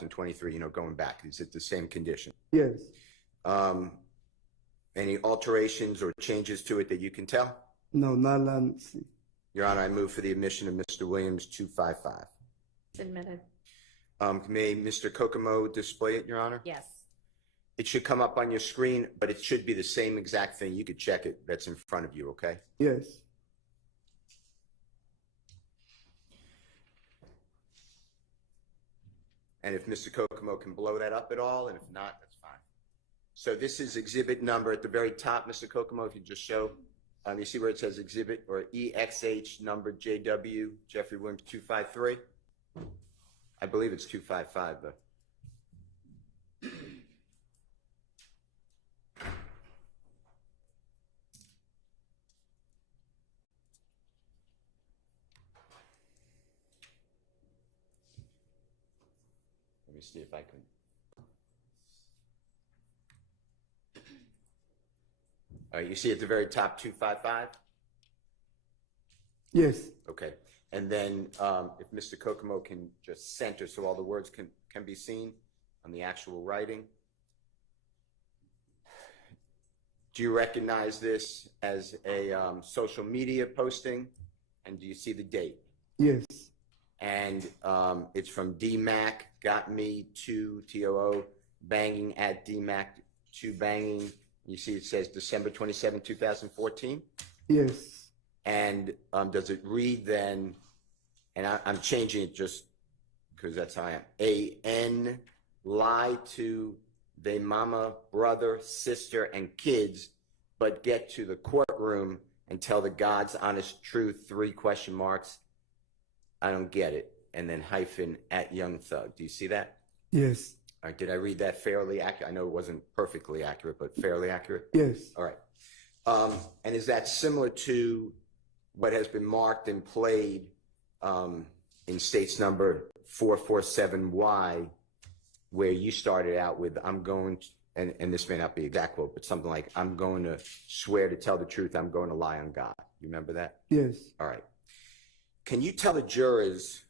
2023, going back. Is it the same condition? Yes. Any alterations or changes to it that you can tell? No, not allowed to see. Your Honor, I move for the admission of Mr. Williams 255. Admitted. May Mr. Kokomo display it, Your Honor? Yes. It should come up on your screen, but it should be the same exact thing. You could check it. That's in front of you, okay? Yes. And if Mr. Kokomo can blow that up at all, and if not, that's fine. So this is exhibit number at the very top, Mr. Kokomo, if you just show. You see where it says exhibit or EXH number JW, Jeffrey Williams 253? I believe it's 255, though. Let me see if I can. All right, you see at the very top 255? Yes. Okay. And then if Mr. Kokomo can just center so all the words can be seen on the actual writing. Do you recognize this as a social media posting? And do you see the date? Yes. And it's from DMAC, got me to TOO, banging at DMAC to banging. You see it says December 27, 2014? Yes. And does it read then, and I'm changing it just because that's how I am, A-N, lie to they mama, brother, sister, and kids, but get to the courtroom and tell the God's honest truth, 3 question marks. I don't get it. And then hyphen at Young Thug. Do you see that? Yes. All right, did I read that fairly accurate? I know it wasn't perfectly accurate, but fairly accurate? Yes. All right. And is that similar to what has been marked and played in states number 447Y, where you started out with, I'm going to, and this may not be exact quote, but something like, I'm going to swear to tell the truth, I'm going to lie on God. You remember that? Yes. All right. Can you tell the jurors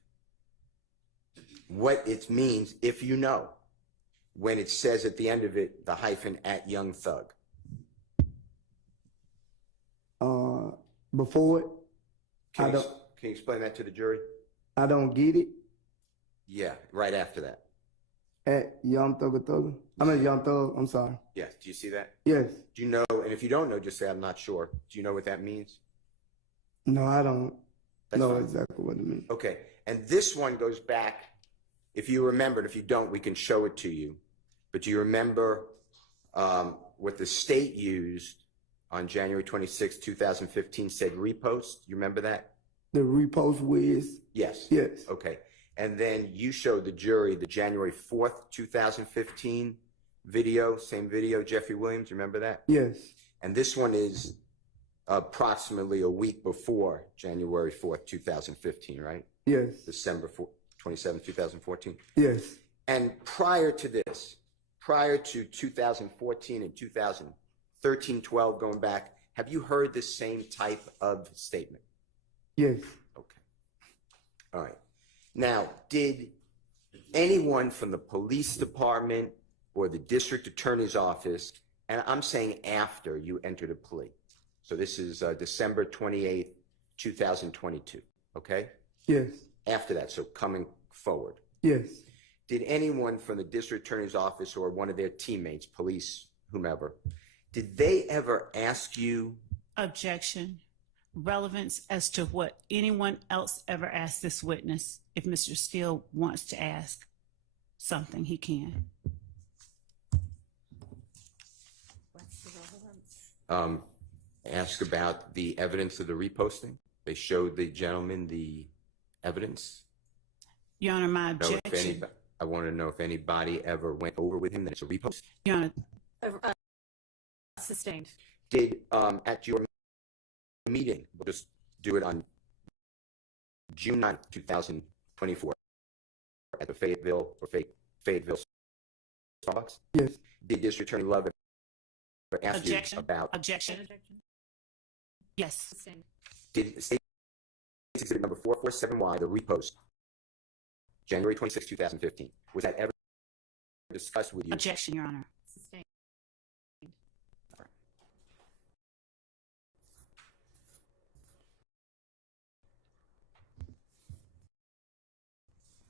what it means, if you know, when it says at the end of it, the hyphen at Young Thug? Before it, Can you explain that to the jury? I don't get it. Yeah, right after that. At Young Thug Thug. I mean Young Thug, I'm sorry. Yes, do you see that? Yes. Do you know, and if you don't know, just say, I'm not sure. Do you know what that means? No, I don't know fine. exactly what it means. Okay, and this one goes back, if you remember it, if you don't, we can show it to you. But do you remember what the state used on January 26, 2015, said repost? You remember that? The repost whiz? Yes. Yes. Okay. And then you showed the jury the January 4th, 2015 video, same video, Jeffrey Williams, remember that? Yes. And this one is approximately a week before January 4th, 2015, right? Yes. December 27, 2014? Yes. And prior to this, prior to 2014 and 2013, 12, going back, have you heard this same type of statement? Yes. Okay. All right. Now, did anyone from the police department or the district attorney's office, and I'm saying after you entered a plea, so this is December 28th, 2022, okay? Yes. After that, so coming forward. Yes. Did anyone from the district attorney's office or one of their teammates, police, whomever, did they ever ask you? Objection. Relevance as to what anyone else ever asked this witness. If Mr. Steele wants to ask something, he can. What's the relevance? Ask about the evidence of the reposting? They showed the gentleman the evidence? Your Honor, my objection. I want to know if anybody ever went over with him that it's a repost. Your Honor. Sustained. Did at your meeting, we'll just do it on June 9th, 2024 at the Fayetteville Starbucks? Yes. Did District Attorney Love ever ask you about? Objection. Yes. Sustained. Did State Exhibit number 447Y, the repost, January 26, 2015. Was that ever discussed with you? Objection, Your Honor. Sustained.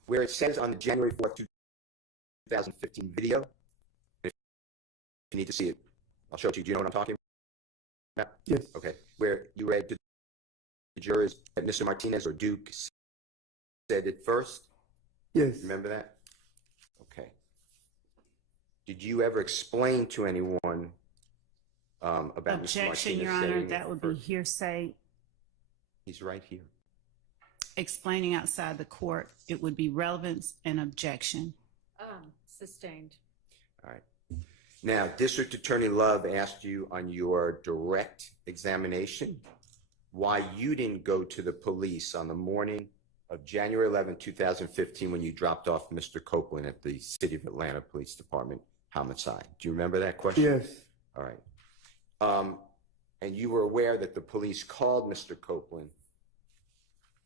Where it says on the January 4th, 2015 video, if you need to see it, I'll show it to you. Do you know what I'm talking about? Yes. Okay. Where you read to the jurors that Mr. Martinez or Duke said it first? Yes. Remember that? Okay. Did you ever explain to anyone about Mr. Objection, Martinez Your saying Honor. it That would be first? hearsay. He's right here. Explaining outside the court, it would be relevance and objection. Sustained. All right. Now, District Attorney Love asked you on your direct examination why you didn't go to the police on the morning of January 11, 2015, when you dropped off Mr. Copeland at the City of Atlanta Police Department homicide. Do you remember that question? Yes. All right. And you were aware that the police called Mr. Copeland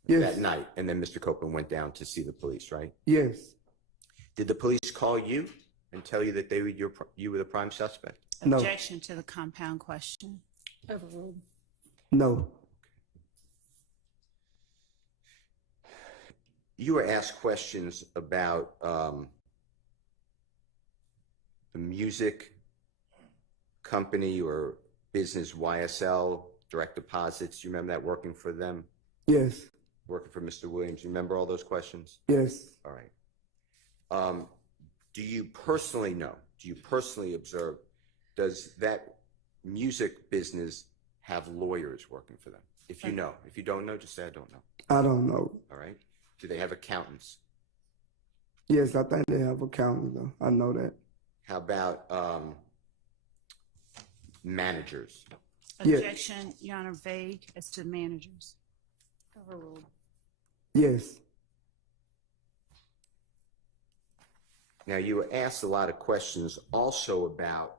Yes. that night, and then Mr. Copeland went down to see the police, right? Yes. Did the police call you and tell you that you were the prime suspect? No. Objection to the compound question. Overruled. No. You were asked questions about the music company or business YSL, direct deposits. You remember that, working for them, Yes. working for Mr. Williams? You remember all those questions? Yes. All right. Do you personally know, do you personally observe, does that music business have lawyers working for them? If you know. If you don't know, just say I don't know. I don't know. All right. Do they have accountants? Yes, I think they have accountants though. I know that. How about managers? Yes. Objection, Your Honor, vague as to managers. Overruled. Yes. Now, you were asked a lot of questions also about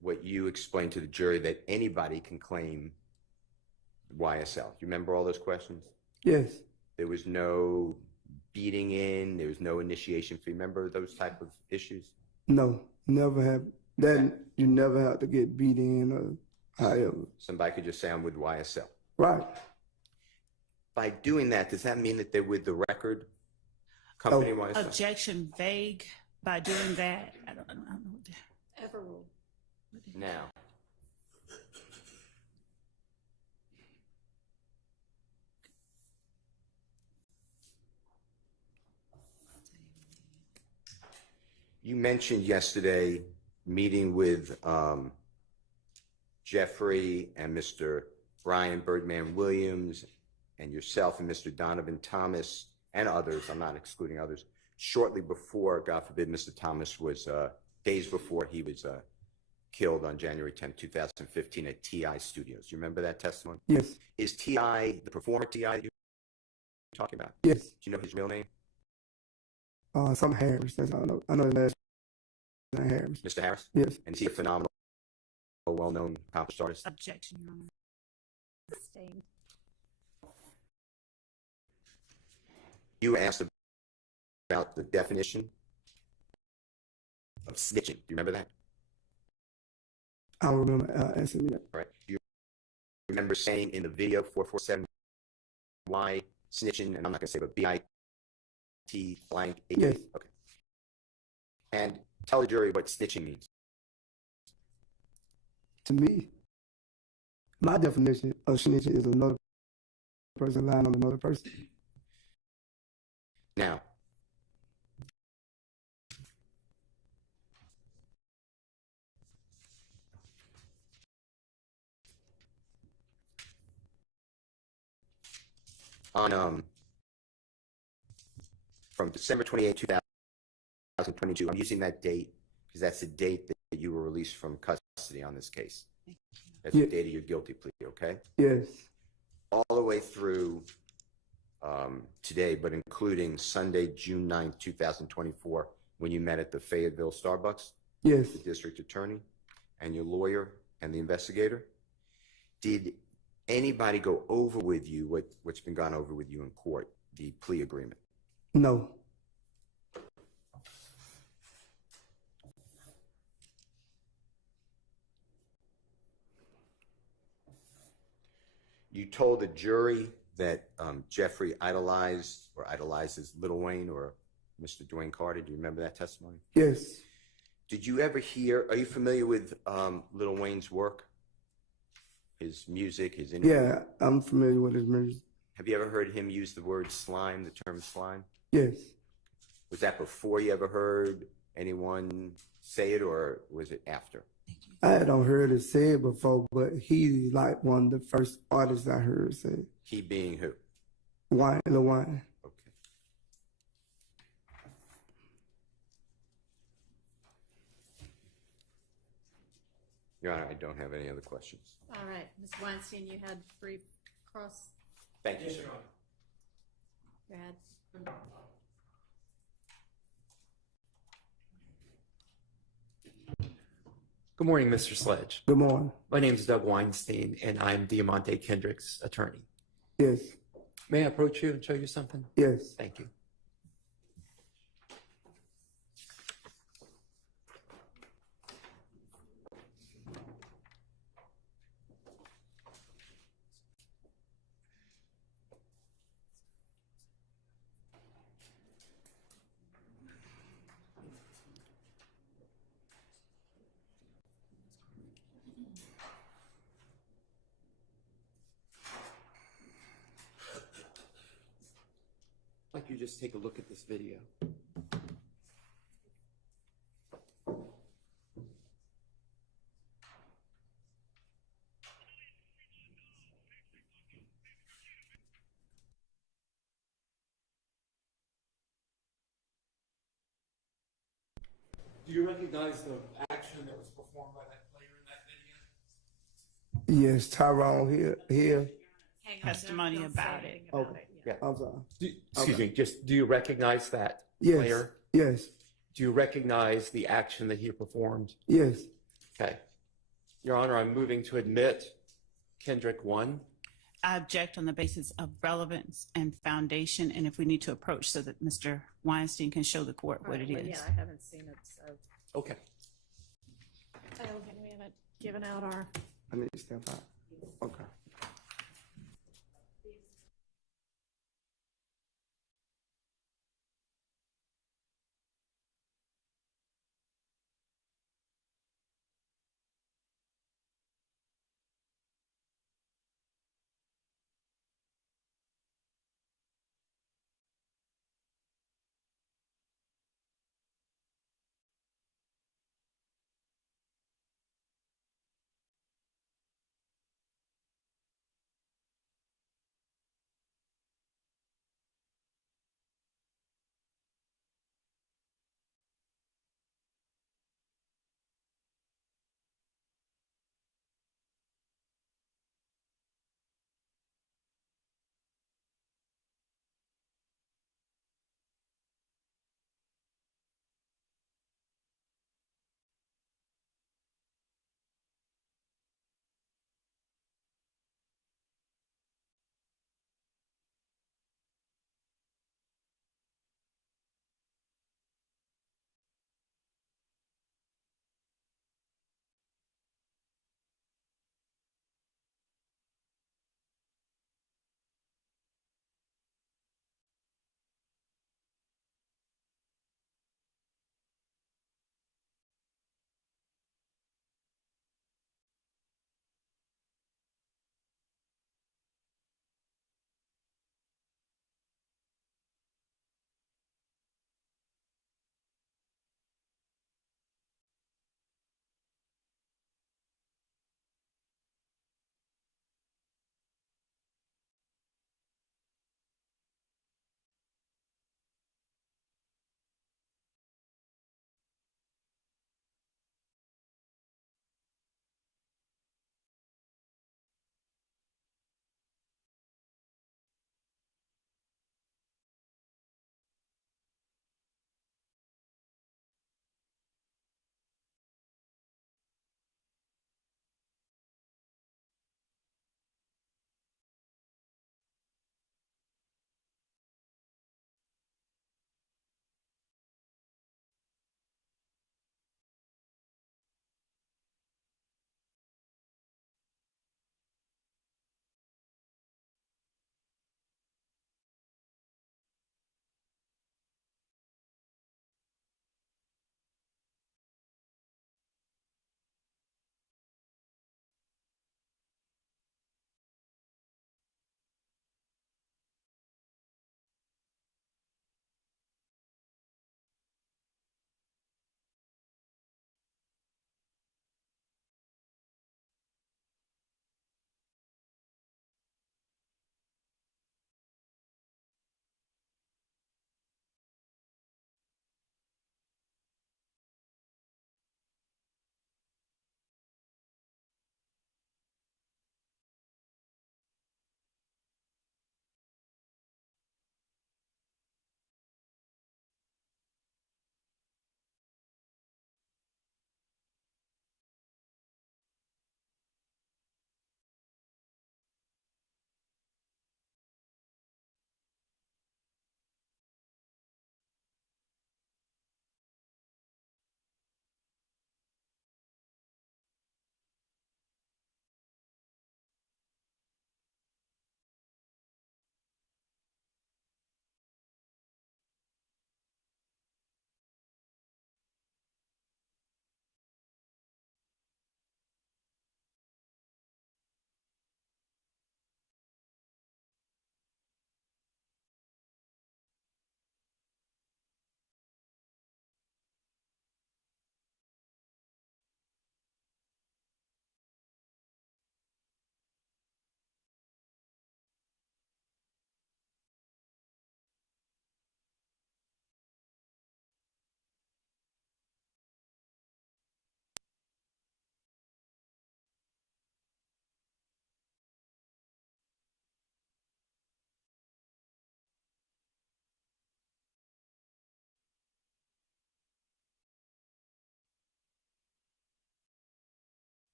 what you explained to the jury, that anybody can claim YSL. Do you remember all those questions? Yes. There was no beating in, there was no initiation fee. Remember those type of issues? No. Never have that. You never have to get beat in or however. Somebody could just say, I'm with YSL. Right. By doing that, does that mean that they're with the record company YSL? Objection, vague. By doing that, I don't know what the- Overruled. Now, you mentioned yesterday meeting with Jeffrey and Mr. Brian Birdman Williams and yourself and Mr. Donovan Thomas and others, I'm not excluding others, shortly before, God forbid, Mr. Thomas was, days before he was killed on January 10, 2015 at TI Studios. You remember that testimony? Yes. Is TI the performer TI that you're talking about? Yes. Do you know his real name? Some Harris. That's all I know. I know his last name Harris. Mr. Harris? Yes. And is he a phenomenal, well-known, accomplished artist? Objection, Your Honor. Sustained. You asked about the definition of snitching. Do you remember that? I don't remember asking me that. All right. Do you remember saying in the video 447 why snitching, and I'm not going to say, but B-I-T blank 8? Yes. Okay. And tell the jury what snitching means. To me, my definition of snitching is another person lying on another person. Now, on from December 28, 2022, I'm using that date because that's the date that you were released from custody on this case. That's Yeah. the date of your guilty plea, okay? Yes. All the way through today, but including Sunday, June 9th, 2024, when you met at the Fayetteville Starbucks, Yes. the district attorney and your lawyer and the investigator. Did anybody go over with you what's been gone over with you in court, the plea agreement? No. You told the jury that Jeffrey idolizes Lil Wayne or Mr. Dwayne Carter. Do you remember that testimony? Yes. Did you ever hear, are you familiar with Lil Wayne's work? His music, his interview? Yeah, I'm familiar with his music. Have you ever heard him use the word slime, the term slime? Yes. Was that before you ever heard anyone say it, or was it after? I had not heard it said before, but he's like one of the first artists I heard say it. He being who? Lil Wayne. Okay. Your Honor, I don't have any other questions. All right, Ms. Weinstein, you had brief cross. Thank you. Go ahead. Good morning, Mr. Sledge. Good morning. My name is Doug Weinstein, and I'm Diamante Kendrick's attorney. Yes. May I approach you and show you something? Yes. Thank you. I'd like you to just take a look at this video. Do you recognize the action that was performed by that player in that video? Yes, Tyrone here. Testimony Don't say about anything it. about it, yeah. I'm sorry. Excuse me, just do you recognize that Yes. player? Yes. Do you recognize the action that he performed? Yes. Okay. Your Honor, I'm moving to admit Kendrick 1. I object on the basis of relevance and foundation, and if we need to approach so that Mr. Weinstein can show the court what it Well, is. Yeah, I haven't seen it, so. Okay. Oh, and we haven't given out our. I need to step out. Okay.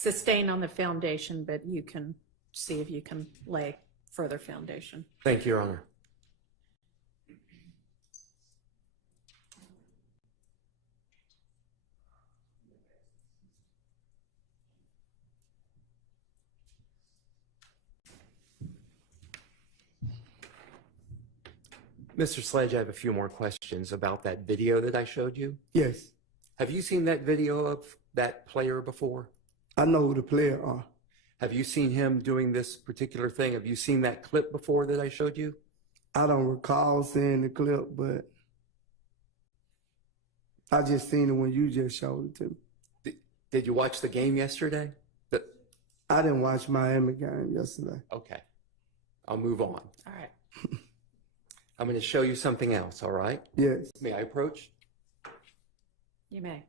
sustain on the foundation, but you can see if you can lay further foundation. Thank you, Your Honor. Mr. Sledge, I have a few more questions about that video that I showed you. Yes, Have you seen that video of that player before? I know who the player are. Have you seen him doing this particular thing? Have you seen that clip before that I showed you? I don't recall seeing the clip, but I just seen it when you just showed it to me. Did you watch the game yesterday? I didn't watch Miami game yesterday. Okay, I'll move on. All right. I'm going to show you something else, all right? Yes. May I approach? You may.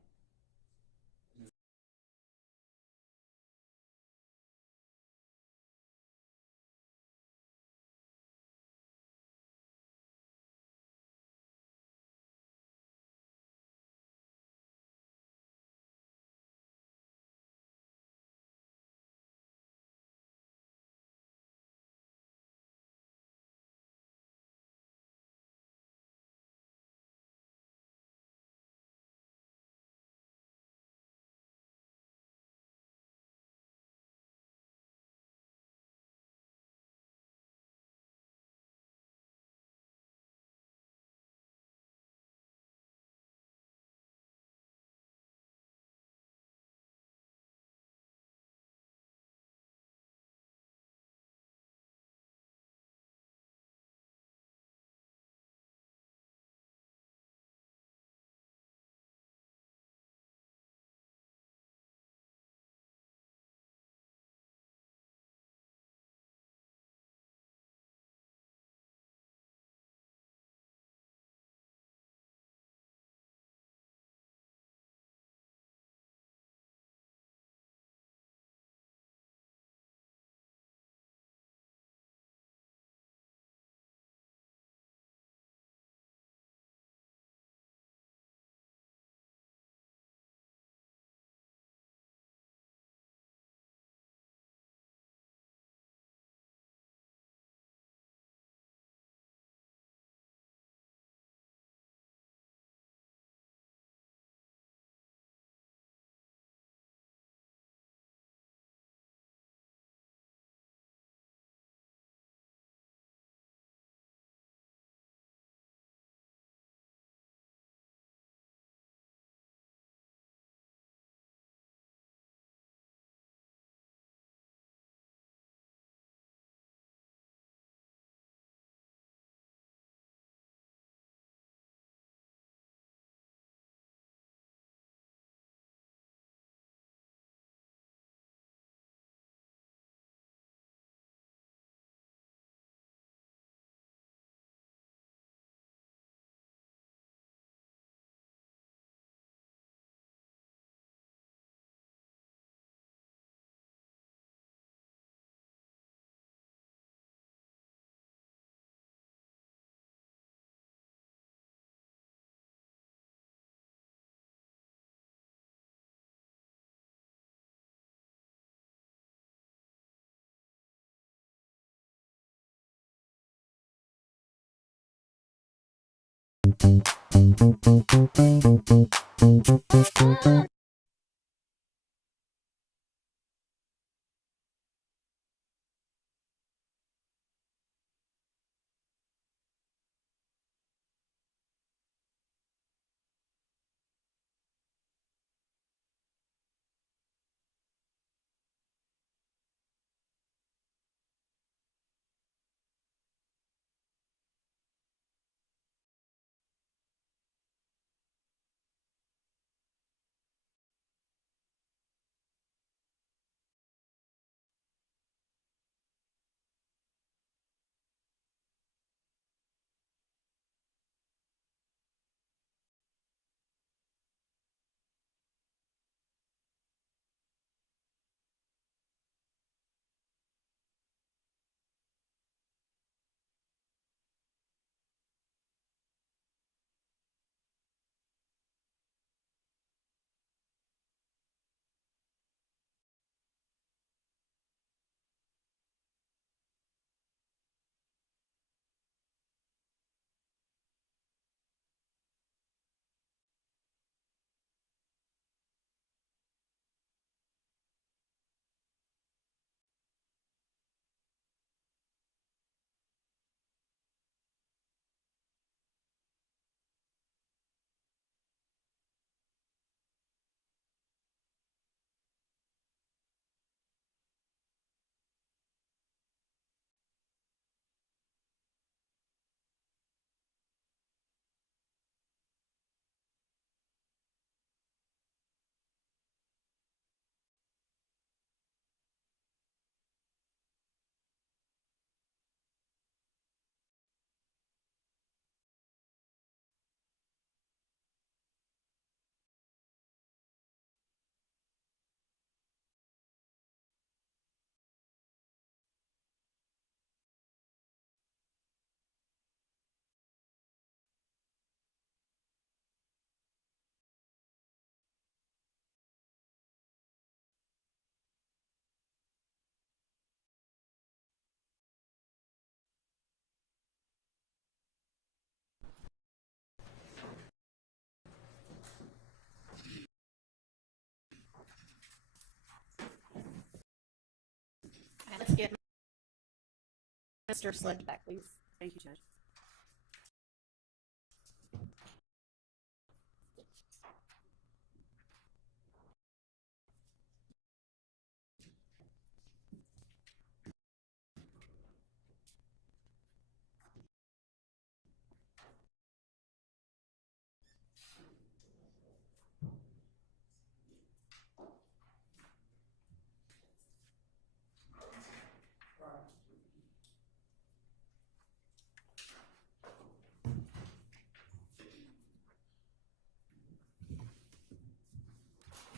Mr. Sledge back, please. Thank you, Judge.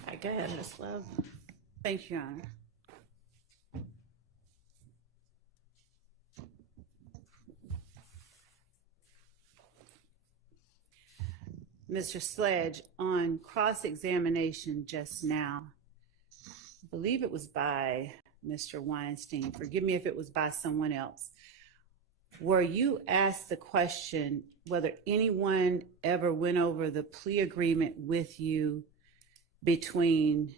Okay, go ahead, Ms. Love. Thank you, Your Honor. Mr. Sledge, on cross-examination just now, I believe it was by Mr. Weinstein. Forgive me if it was by someone else. Were you asked the question whether anyone ever went over the plea agreement with you between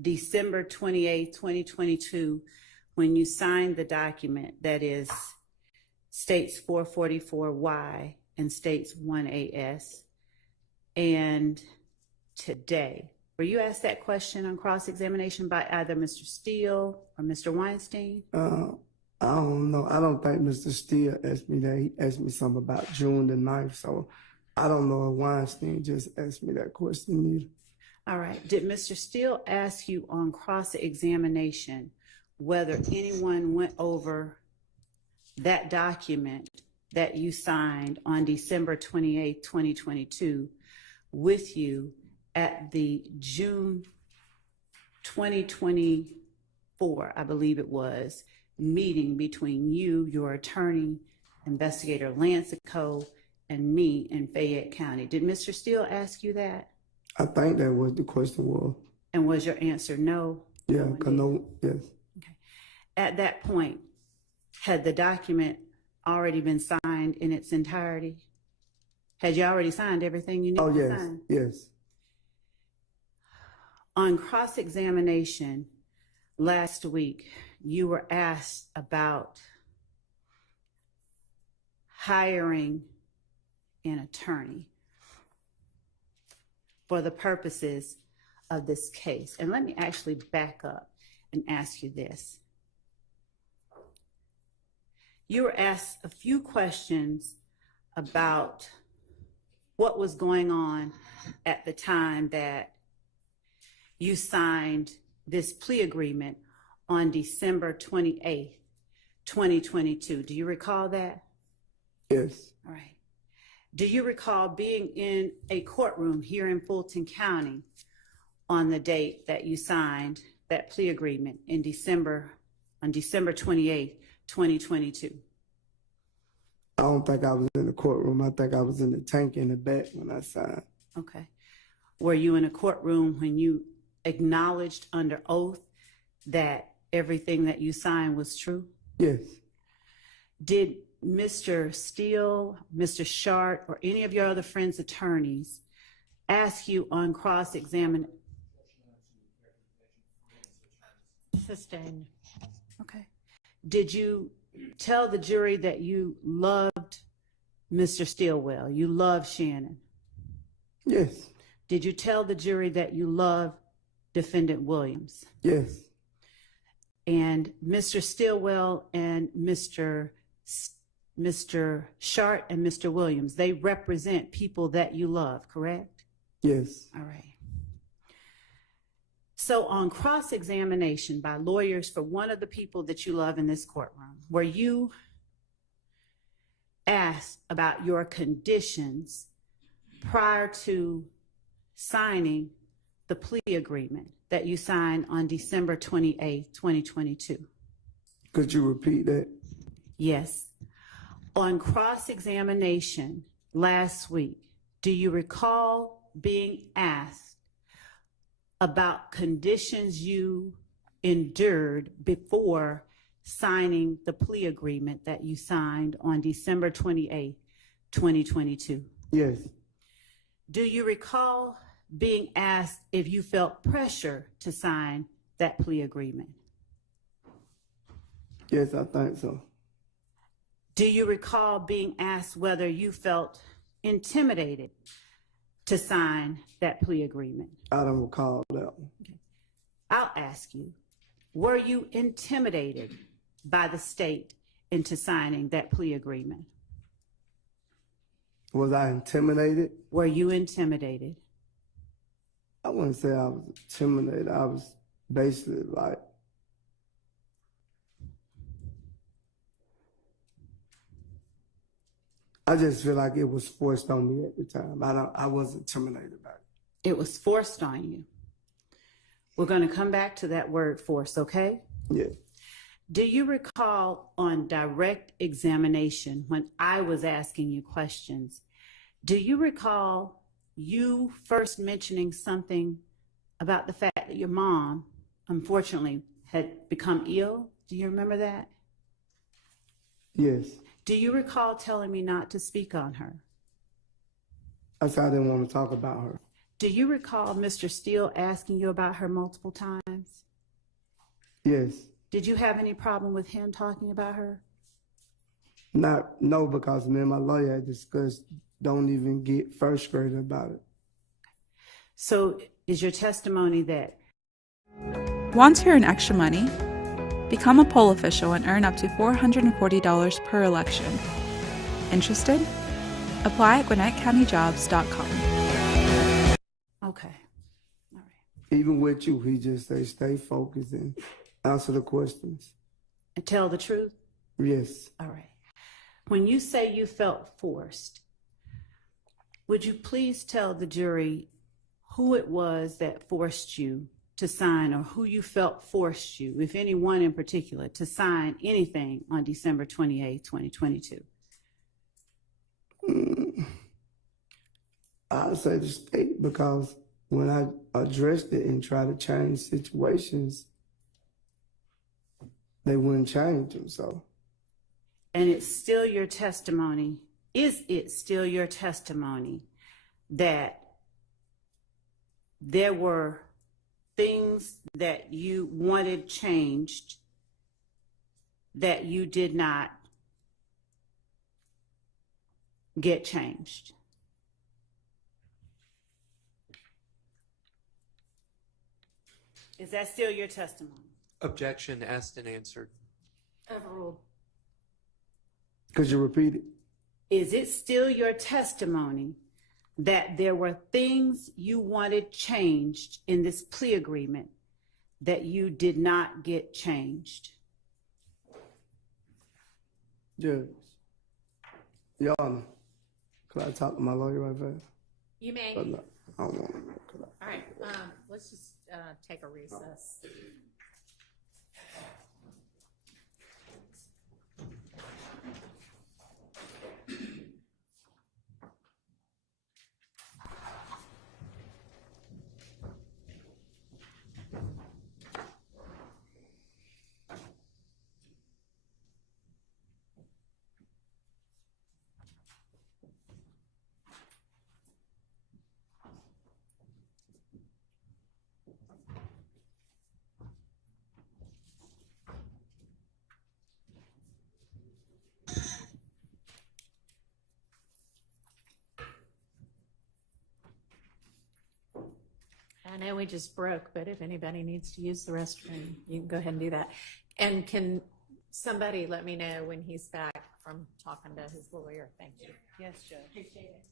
December 28, 2022, when you signed the document that is states 444Y and states 1AS, and today? Were you asked that question on cross-examination by either Mr. Steele or Mr. Weinstein? I don't know. I don't think Mr. Steele asked me that. He asked me something about June the 9th. So I don't know if Weinstein just asked me that question either. All right. Did Mr. Steele ask you on cross-examination whether anyone went over that document that you signed on December 28, 2022 with you at the June 2024, I believe it was, meeting between you, your attorney, Investigator Lancico, and me in Fayette County? Did Mr. Steele ask you that? I think that was the question was. And was your answer no? Yeah, No, because no, yes. Okay. At that point, had the document already been signed in its entirety? Had you already signed everything you needed Oh, to yes, sign? yes. On cross-examination last week, you were asked about hiring an attorney for the purposes of this case. And let me actually back up and ask you this. You were asked a few questions about what was going on at the time that you signed this plea agreement on December 28th, 2022. Do you recall that? Yes. All right. Do you recall being in a courtroom here in Fulton County on the date that you signed that plea agreement on December 28th, 2022? I don't think I was in the courtroom. I think I was in the tank in the back when I signed. Okay. Were you in a courtroom when you acknowledged under oath that everything that you signed was true? Yes. Did Mr. Steele, Mr. Shart, or any of your other friends' attorneys ask you on cross-examination? Sustained. Okay. Did you tell the jury that you loved Mr. Stilwell, you loved Shannon? Yes. Did you tell the jury that you loved Defendant Williams? Yes. And Mr. Stilwell and Mr. Shart and Mr. Williams, they represent people that you love, correct? Yes. All right. So on cross-examination by lawyers for one of the people that you love in this courtroom, were you asked about your conditions prior to signing the plea agreement that you signed on December 28th, 2022? Could you repeat that? Yes. On cross-examination last week, do you recall being asked about conditions you endured before signing the plea agreement that you signed on December 28th, 2022? Yes. Do you recall being asked if you felt pressure to sign that plea agreement? Yes, I think so. Do you recall being asked whether you felt intimidated to sign that plea agreement? I don't recall that one. I'll ask you, were you intimidated by the state into signing that plea agreement? Was I intimidated? Were you intimidated? I wouldn't say I was intimidated. I was basically like, I just feel like it was forced on me at the time. I wasn't intimidated by it. It was forced on you. We're going to come back to that word force, okay? Yeah. Do you recall on direct examination when I was asking you questions, do you recall you first mentioning something about the fact that your mom, unfortunately, had become ill? Do you remember that? Yes. Do you recall telling me not to speak on her? I said I didn't want to talk about her. Do you recall Mr. Steele asking you about her multiple times? Yes. Did you have any problem with him talking about her? No, because me and my lawyer had discussed don't even get frustrated about it. So is your testimony that Want to earn extra money? Become a poll official and earn up to $440 per election. Interested? Apply at GwinnettCountyJobs.com. okay? All right. Even with you, he just say stay focused and answer the questions. And tell the truth? Yes. All right. When you say you felt forced, would you please tell the jury who it was that forced you to sign, or who you felt forced you, if anyone in particular, to sign anything on December 28, 2022? I'd say the state, because when I addressed it and tried to change situations, they wouldn't change them. So And it's still your testimony, is it still your testimony that there were things that you wanted changed that you did not get changed? Is that still your testimony? Objection asked and answered. Overruled. could you repeat it? Is it still your testimony that there were things you wanted changed in this plea agreement that you did not get changed? Judge. Your Honor, could I talk to my lawyer right fast? You may. But no, I don't want to. All right, let's just take a recess. I know we just broke, but if anybody needs to use the restroom, you can go ahead and do that. And can somebody let me know when he's back from talking to his lawyer? Thank you. Yes, Judge. Appreciate it.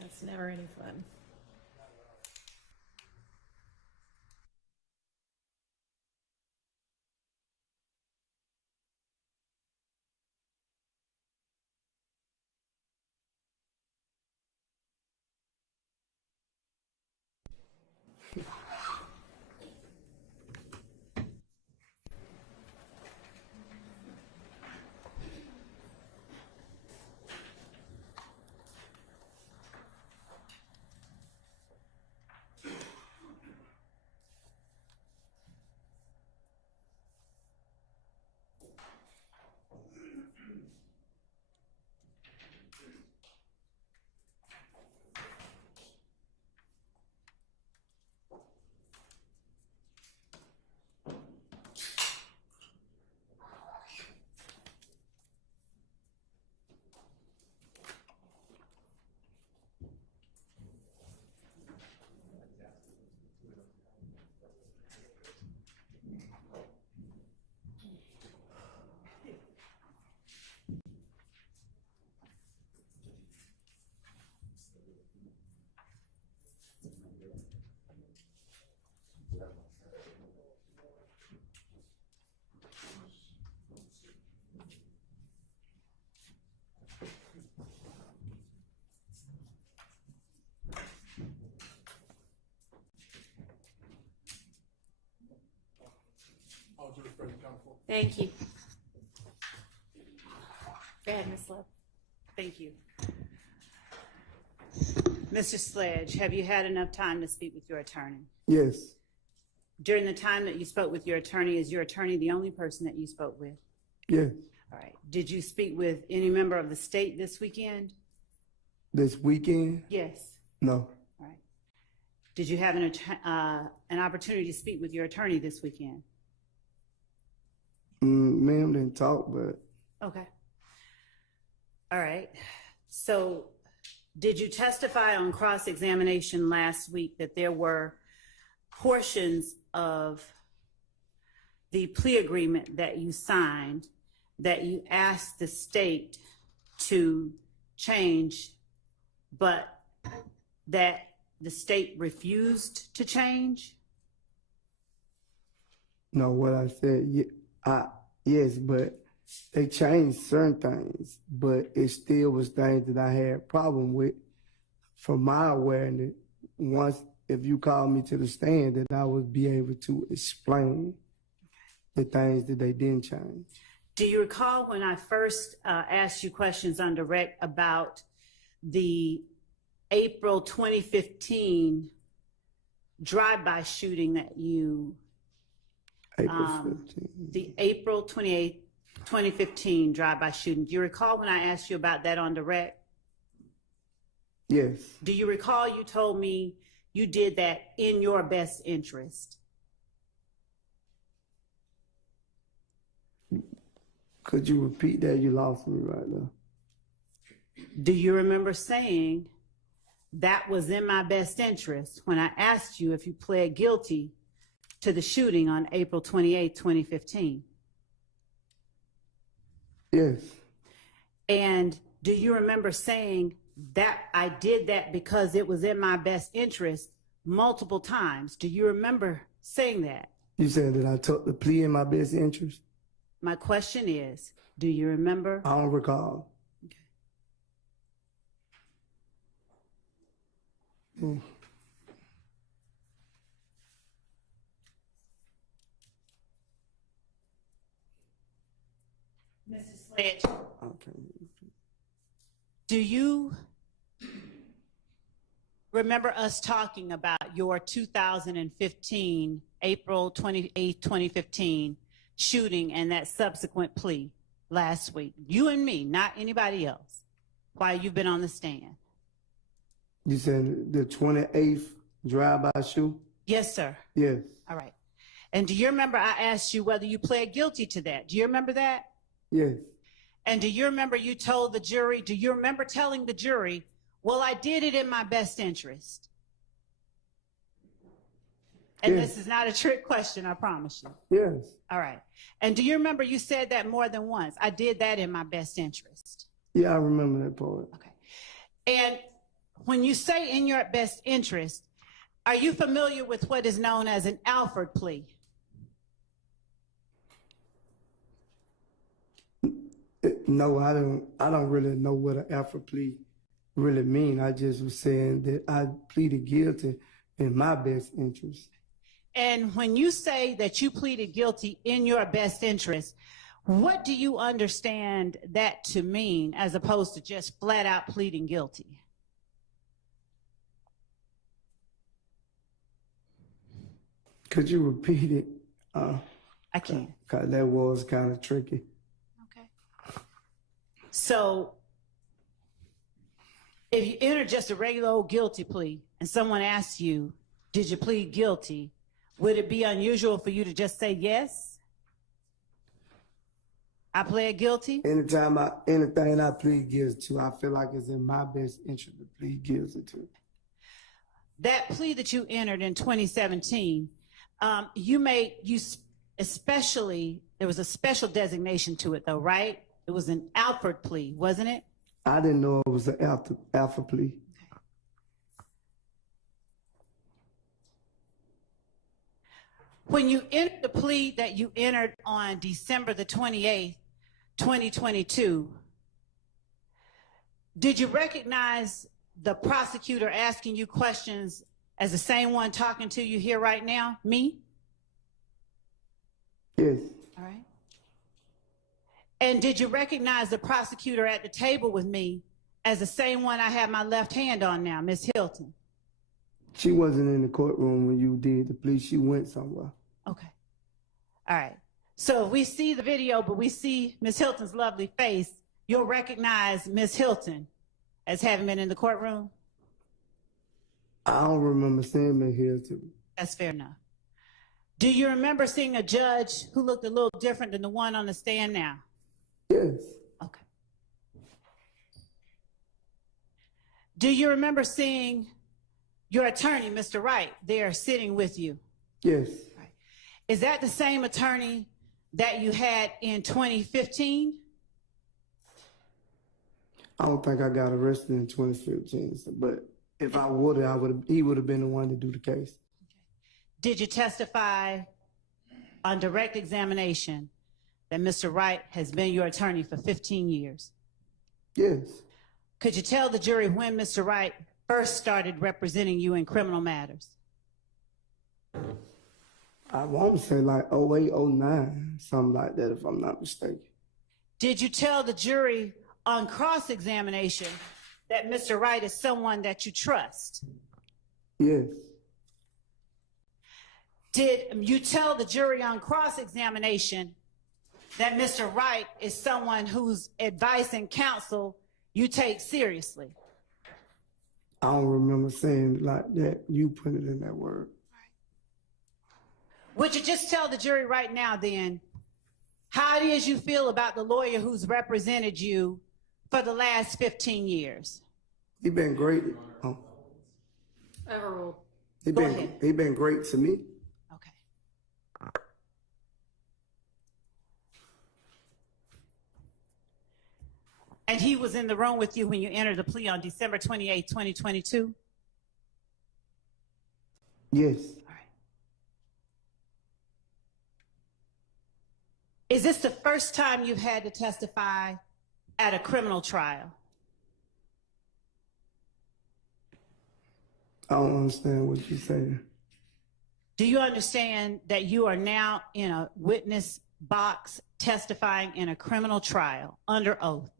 That's never any fun. I'll do it for the council. Thank you. Go ahead, Ms. Love. Thank you. Mr. Sledge, have you had enough time to speak with your attorney? Yes, During the time that you spoke with your attorney, is your attorney the only person that you spoke with? yes. All right. Did you speak with any member of the state this weekend? This weekend? Yes. No. All right. Did you have an opportunity to speak with your attorney this weekend? Ma'am didn't talk, but Okay. All right. So did you testify on cross-examination last week that there were portions of the plea agreement that you signed that you asked the state to change, but that the state refused to change? no, what I said, yes, but they changed certain things, but it still was things that I had problem with. From my awareness, once if you call me to the stand, that I would be able to explain the things that they didn't change. Do you recall when I first asked you questions on direct about the April 2015 drive-by shooting that you, April 15. the April 28th, 2015 drive-by shooting? Do you recall when I asked you about that on direct? Yes, Do you recall you told me you did that in your best interest? could you repeat that? You lost me right now. Do you remember saying that was in my best interest when I asked you if you pled guilty to the shooting on April 28, 2015? Yes, And do you remember saying that I did that because it was in my best interest multiple times? Do you remember saying that? you said that I took the plea in my best interest. My question is, do you remember? I don't recall. Mm. Mrs. Sledge, Okay. do you remember us talking about your 2015, April 28, 2015 shooting and that subsequent plea last week? You and me, not anybody else, while you've been on the stand. You said the 28th drive-by shoot? Yes, sir. Yes, All right. And do you remember I asked you whether you pled guilty to that? Do you remember that? yes, And do you remember you told the jury, do you remember telling the jury, well, I did it in my best interest? And Yes. this is not a trick question, I promise you. yes, All right. And do you remember you said that more than once? I did that in my best interest. yeah, I remember that part. Okay. And when you say in your best interest, are you familiar with what is known as an Alford plea? No, I don't really know what an alpha plea really mean. I just was saying that I pleaded guilty in my best interest. And when you say that you pleaded guilty in your best interest, what do you understand that to mean as opposed to just flat out pleading guilty? Could you repeat it? I can't. Cause that was kind of tricky. Okay. So if you enter just a regular old guilty plea and someone asks you, did you plead guilty? Would it be unusual for you to just say yes? I pled guilty? Anything I plead guilty to, I feel like it's in my best interest to plead guilty to. That plea that you entered in 2017, there was a special designation to it though, right? It was an Alford plea, wasn't it? I didn't know it was an alpha plea. When you entered the plea that you entered on December the 28th, 2022, did you recognize the prosecutor asking you questions as the same one talking to you here right now, me? Yes. All right. And did you recognize the prosecutor at the table with me as the same one I have my left hand on now, Miss Hilton? She wasn't in the courtroom when you did the plea. She went somewhere. Okay. All right. So if we see the video, but we see Miss Hilton's lovely face, you'll recognize Miss Hilton as having been in the courtroom? I don't remember seeing me here too. That's fair enough. Do you remember seeing a judge who looked a little different than the one on the stand now? Yes. Okay. Do you remember seeing your attorney, Mr. Wright, there sitting with you? Yes. Right. Is that the same attorney that you had in 2015? I don't think I got arrested in 2015, but if I would, he would have been the one to do the case. Did you testify on direct examination that Mr. Wright has been your attorney for 15 years? Yes. Could you tell the jury when Mr. Wright first started representing you in criminal matters? I want to say like 08, 09, something like that, if I'm not mistaken. Did you tell the jury on cross-examination that Mr. Wright is someone that you trust? Yes. Did you tell the jury on cross-examination that Mr. Wright is someone whose advice and counsel you take seriously? I don't remember saying it like that. You put it in that word. Would you just tell the jury right now then how it is you feel about the lawyer who's represented you for the last 15 years? He been great. Overruled. He been great to me. Okay. And he was in the room with you when you entered the plea on December 28, 2022? Yes. All right. Is this the first time you've had to testify at a criminal trial? I don't understand what you're saying. Do you understand that you are now in a witness box testifying in a criminal trial under oath?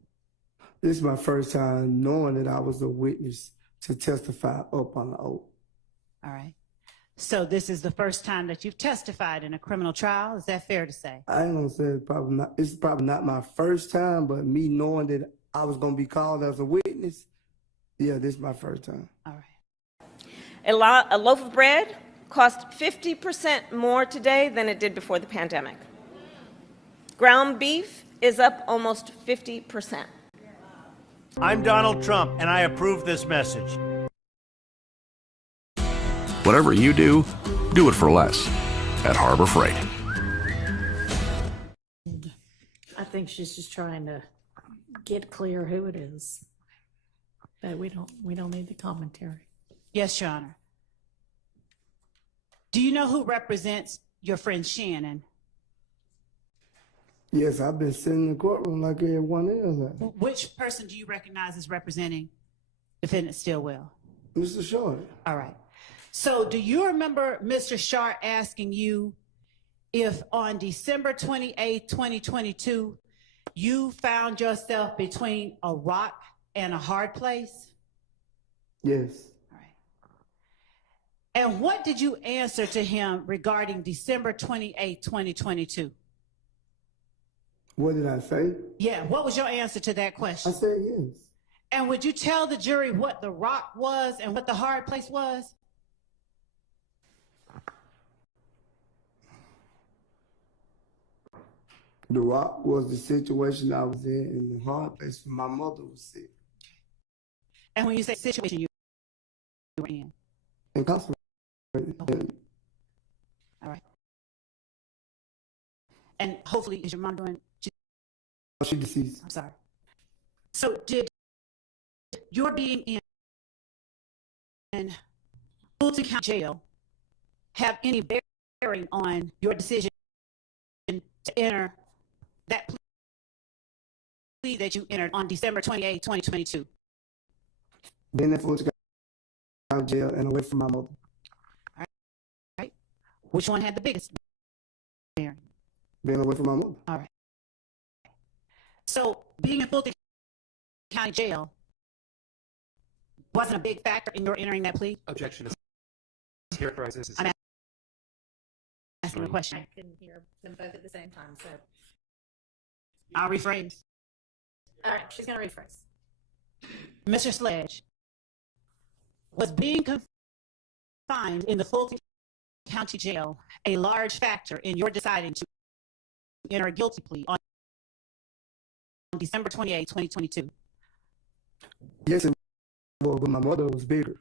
This is my first time knowing that I was a witness to testify up on the oath. All right. So this is the first time that you've testified in a criminal trial. Is that fair to say? I ain't gonna say it's probably not my first time, but me knowing that I was gonna be called as a witness, yeah, this is my first time. All right. A loaf of bread costs 50% more today than it did before the pandemic. Ground beef is up almost 50%. I'm Donald Trump, and I approve this message. Whatever you do, do it for less at Harbor Freight. I think she's just trying to get clear who it is. but we don't need the commentary. Yes, Your Honor. Do you know who represents your friend Shannon? Yes, I've been sitting in the courtroom like everyone else. Which person do you recognize as representing defendant Stillwell? Mr. Short. All right. So do you remember Mr. Sharp asking you if on December 28, 2022, you found yourself between a rock and a hard place? Yes. All right. And what did you answer to him regarding December 28, 2022? What did I say? Yeah, what was your answer to that I question? said yes. And would you tell the jury what the rock was and what the hard place was? The rock was the situation I was in, and the hard place where my mother was sick. And when you say situation you were in? Incarcerated. Okay. All right. And hopefully, is your mom doing? She deceased. I'm sorry. So did your being in Fulton County Jail have any bearing on your decision to enter that plea that you entered on December 28, 2022? Been in Fulton County Jail and away from my mother. All right. Which one had the biggest bearing? Been away from my mother. All right. So being in Fulton County Jail wasn't a big factor in your entering that plea? Objection is characterized as. I'm asking a question. I couldn't hear them both at the same time, so. I'll rephrase. All right, she's going to rephrase. Mr. Sledge, was being confined in the Fulton County Jail a large factor in your deciding to enter a guilty plea on December 28, 2022? Yes, it was, but my mother was bigger.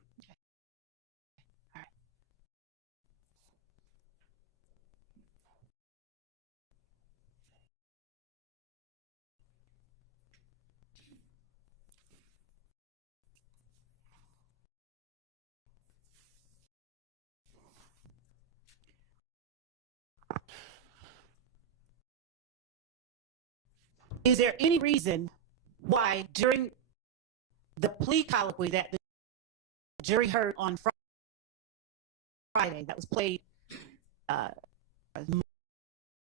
All right. Is there any reason why during the plea colloquy that the jury heard on Friday, that was played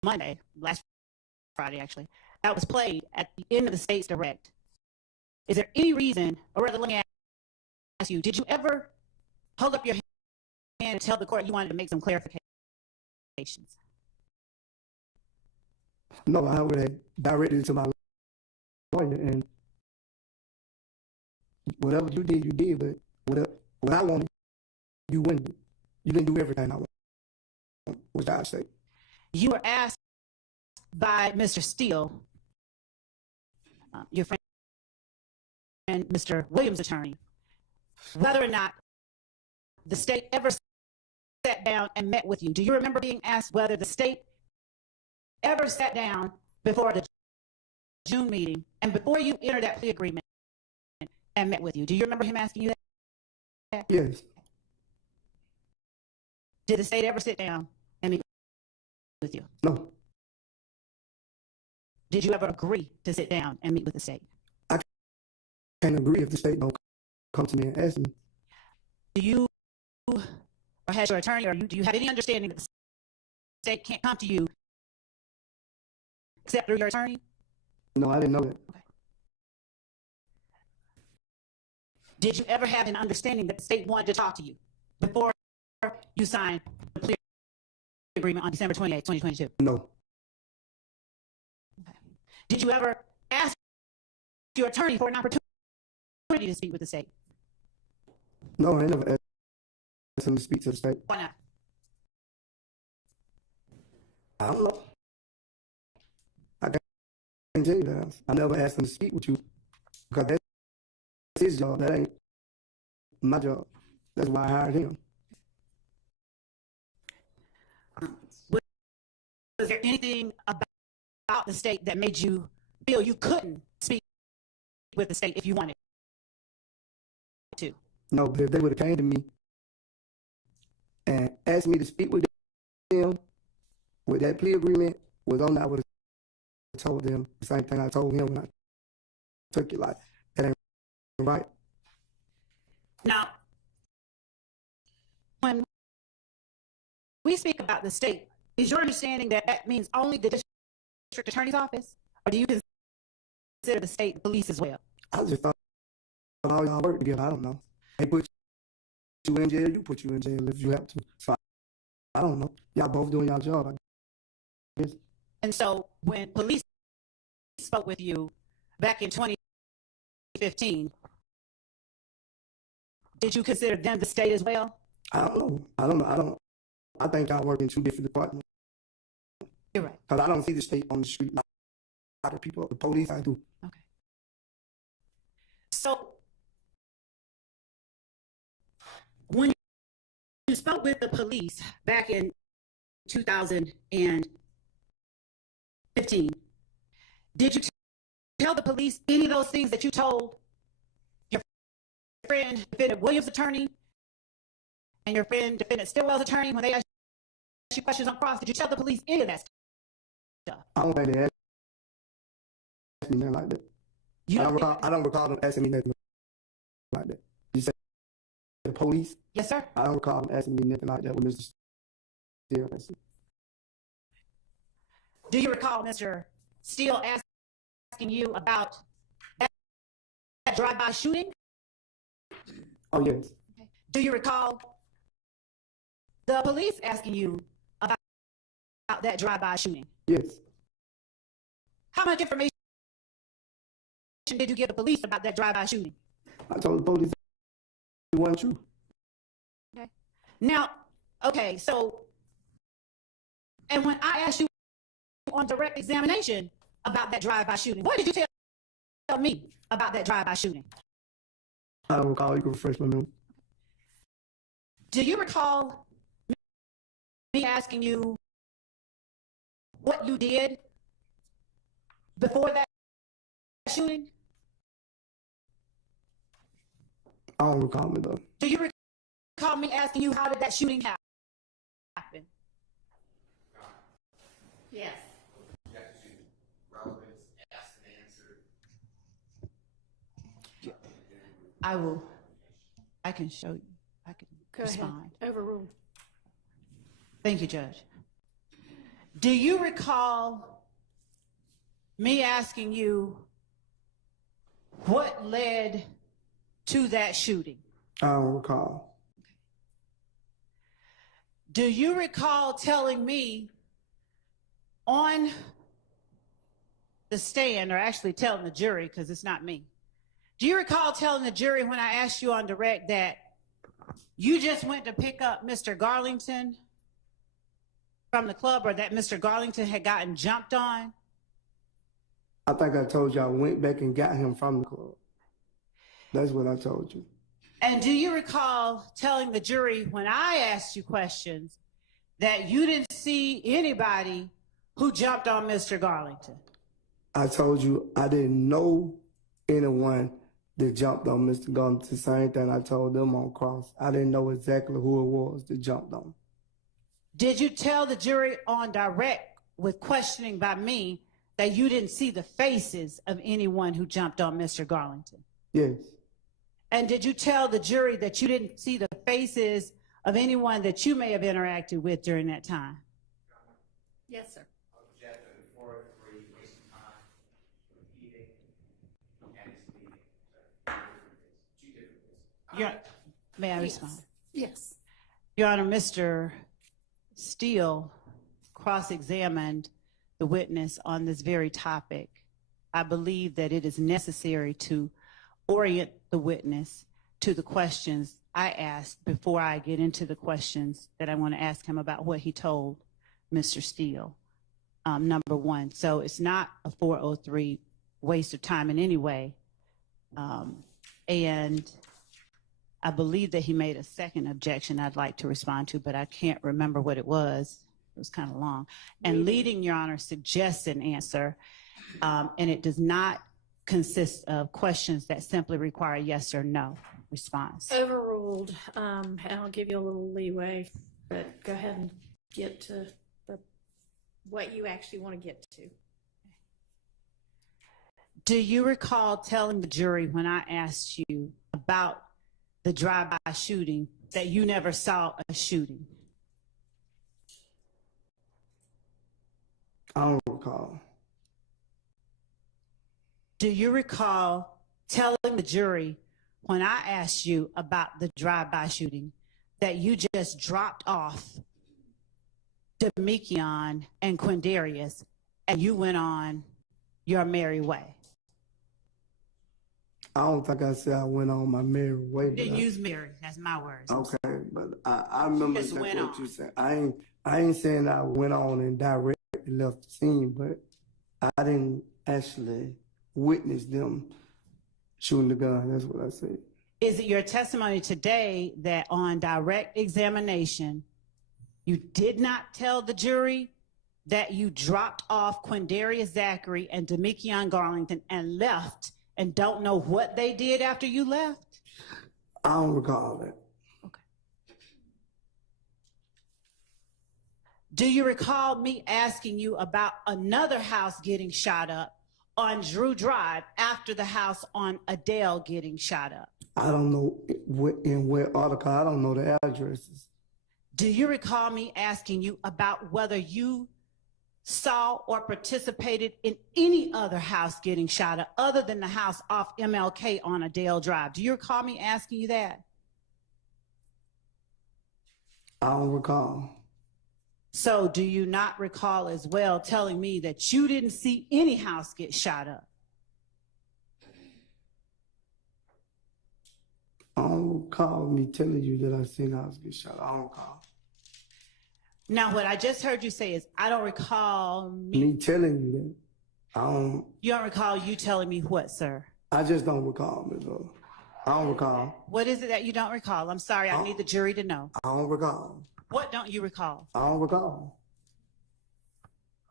Monday, last Friday actually, that was played at the end of the state's direct, is there any reason, or rather let me ask you, did you ever hold up your hand and tell the court you wanted to make some clarifications? No, I would have directed it to my lawyer, and whatever you did, but what I wanted, you wouldn't. You didn't do everything I want, which I say. You were asked by Mr. Steele, your friend, and Mr. Williams' attorney, whether or not the state ever sat down and met with you. Do you remember being asked whether the state ever sat down before the June meeting and before you entered that plea agreement and met with you? Do you remember him asking you that? Yes. Did the state ever sit down and meet with you? No. Did you ever agree to sit down and meet with the state? I can't agree if the state don't come to me and ask me. Do you, or has your attorney, or do you have any understanding that the state can't come to you except through your attorney? No, I didn't know that. Okay. Did you ever have an understanding that the state wanted to talk to you before you signed the plea agreement on December 28, 2022? No. Okay. Did you ever ask your attorney for an opportunity to speak with the state? No, I never asked him to speak to the state. Why not? I don't know. I can't tell you that. I never asked him to speak with you because that's his job. That ain't my job. That's why I hired him. Was there anything about the state that made you feel you couldn't speak with the state if you wanted? No, but if they would have came to me and asked me to speak with them with that plea agreement was on, I would have told them the same thing I told him when I took it. Like, that ain't right. Now, when we speak about the state, is your understanding that that means only the district attorney's office, or do you consider the state police as well? I just thought all y'all work together. I don't know. They put you in jail, you put you in jail if you have to. So I don't know. Y'all both doing y'all job, I guess. And so when police spoke with you back in 2015, did you consider them the state as well? I don't know. I think y'all work in two different departments. You're right. Because I don't see the state on the street like other people, the police, I do. Okay. So when you spoke with the police back in 2015, did you tell the police any of those things that you told your friend, defendant Williams' attorney, and your friend, defendant Stillwell's attorney, when they asked you questions on cross? Did you tell the police any of that stuff? I don't think they asked me nothing like that. I don't recall them asking me nothing like that. You said the police? Yes, sir. I don't recall them asking me nothing like that with Mr. Steele. Do you recall Mr. Steele asking you about that drive-by shooting? Oh, yes. Do you recall the police asking you about that drive-by shooting? Yes. How much information did you give the police about that drive-by shooting? I told the police it wasn't true. Okay. Now, okay, so, and when I asked you on direct examination about that drive-by shooting, what did you tell me about that drive-by shooting? I don't recall. You can refresh my memory. Do you recall me asking you what you did before that shooting? I don't recall me though. Do you recall me asking you how did that shooting happen? Yes. I can show you. I can Go respond. ahead. Overruled. Thank you, Judge. Do you recall me asking you what led to that shooting? I don't recall. Do you recall telling me on the stand, or actually telling the jury, because it's not me, do you recall telling the jury when I asked you on direct that you just went to pick up Mr. Garlington from the club, or that Mr. Garlington had gotten jumped on? I think I told you I went back and got him from the club. That's what I told you. And do you recall telling the jury when I asked you questions that you didn't see anybody who jumped on Mr. Garlington? I told you I didn't know anyone that jumped on Mr. Garlington. The same thing I told them on cross. I didn't know exactly who it was that jumped on. Did you tell the jury on direct with questioning by me that you didn't see the faces of anyone who jumped on Mr. Garlington? Yes. And did you tell the jury that you didn't see the faces of anyone that you may have interacted with during that time? Yes, sir. May I respond? Yes. Your Honor, Mr. Steele cross-examined the witness on this very topic. I believe that it is necessary to orient the witness to the questions I asked before I get into the questions that I want to ask him about what he told Mr. Steele, number one. So it's not a 403 waste of time in any way. And I believe that he made a second objection I'd like to respond to, but I can't remember what it was. It was kind of long. And leading, Your Honor, suggests an answer, and it does not consists of questions that simply require yes or no response. Overruled. And I'll give you a little leeway, but go ahead and get to what you actually want to get to. Do you recall telling the jury when I asked you about the drive-by shooting that you never saw a shooting? I don't recall. Do you recall telling the jury when I asked you about the drive-by shooting that you just dropped off Demekion and Quindarius and you went on your merry way? I don't think I said I went on my merry way. You didn't use merry. That's my words. Okay, but I remember just that's went what on. you said. I ain't saying I went on and directly left the scene, but I didn't actually witness them shooting the gun. That's what I said. Is it your testimony today that on direct examination, you did not tell the jury that you dropped off Quindarius Zachary and Demekion Garlington and left and don't know what they did after you left? I don't recall that. Okay. Do you recall me asking you about another house getting shot up on Drew Drive after the house on Adele getting shot up? I don't know in what article. I don't know the addresses. Do you recall me asking you about whether you saw or participated in any other house getting shot up other than the house off MLK on Adele Drive? Do you recall me asking you that? I don't recall. So do you not recall as well telling me that you didn't see any house get shot up? I don't recall me telling you that I seen a house get shot. I don't recall. Now, what I just heard you say is, I don't recall Me telling you that. You don't recall you telling me what, sir? I just don't recall, Ms. Lowe. I don't recall. What is it that you don't recall? I'm sorry, I need the jury to know. I don't recall. What don't you recall? I don't recall.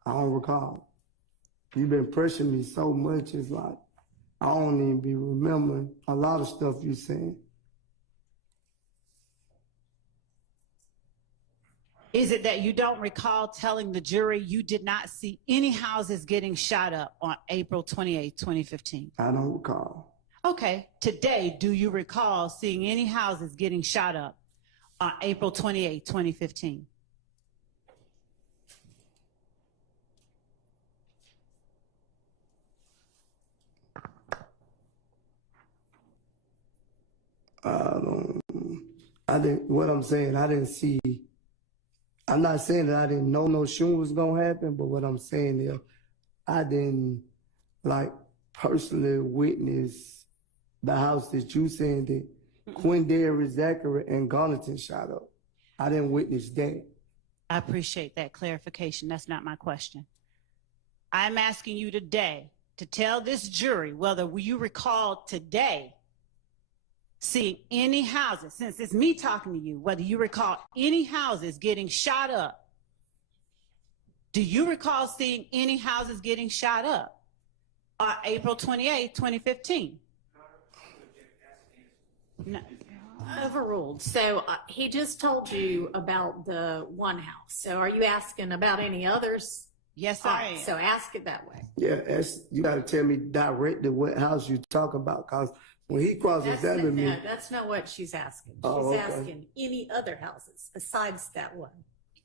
I don't recall. You've been pressuring me so much, it's like, I don't even be remembering a lot of stuff you saying. Is it that you don't recall telling the jury you did not see any houses getting shot up on April 28, 2015? I don't recall. Okay, today, do you recall seeing any houses getting shot up on April 28, 2015? What I'm saying, I didn't see. I'm not saying that I didn't know no shooting was gonna happen, but what I'm saying is I didn't like personally witness the house that you saying that Quindarius Zachary and Garlington shot up. I didn't witness that. I appreciate that clarification. That's not my question. I'm asking you today to tell this jury whether you recall today seeing any houses, since it's me talking to you, whether you recall any houses getting shot up. Do you recall seeing any houses getting shot up on April 28, 2015? No. Overruled. So he just told you about the one house. So are you asking about any others? Yes, I am. So ask it that way. Yeah, you got to tell me directly what house you talk about, because when he cross-examined me. No, that's not what she's asking. She's Oh, okay. asking any other houses besides that one.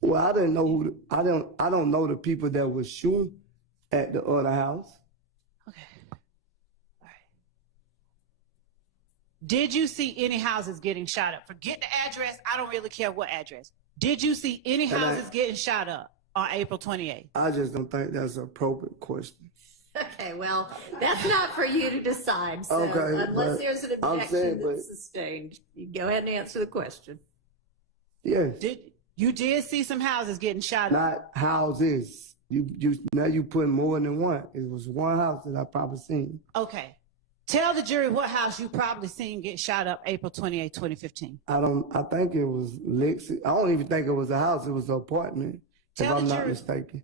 Well, I didn't know I don't know the people that was shooting at the other house. Okay. All right. Did you see any houses getting shot up? Forget the address. I don't really care what address. Did you see any houses getting shot up on April 28th? I just don't think that's an appropriate question. Okay, well, that's not for you to decide. So Okay, unless but there's an I'm objection saying, that's sustained, you go ahead and answer the question. Yes. You did see some houses getting shot up? Not houses. Now you put more than one. It was one house that I probably seen. Okay. Tell the jury what house you probably seen get shot up April 28, 2015. I think it was Lexi. I don't even think it was a house. It was an apartment, if I'm not mistaken.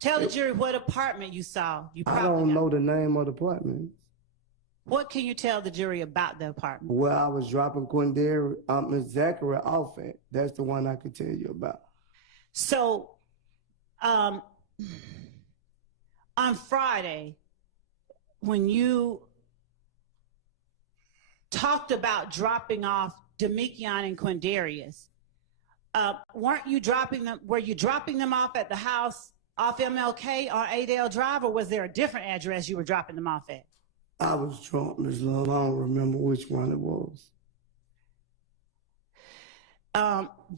Tell the jury what apartment you saw. I don't know the name of the apartment. What can you tell the jury about the apartment? Where I was dropping Miss Zachary off at. That's the one I could tell you about. So, on Friday, when you talked about dropping off Demekion and Quindarius, weren't you dropping them? Were you dropping them off at the house off MLK on Adel Drive, or was there a different address you were dropping them off at? I was drunk, Ms. Love. I don't remember which one it was.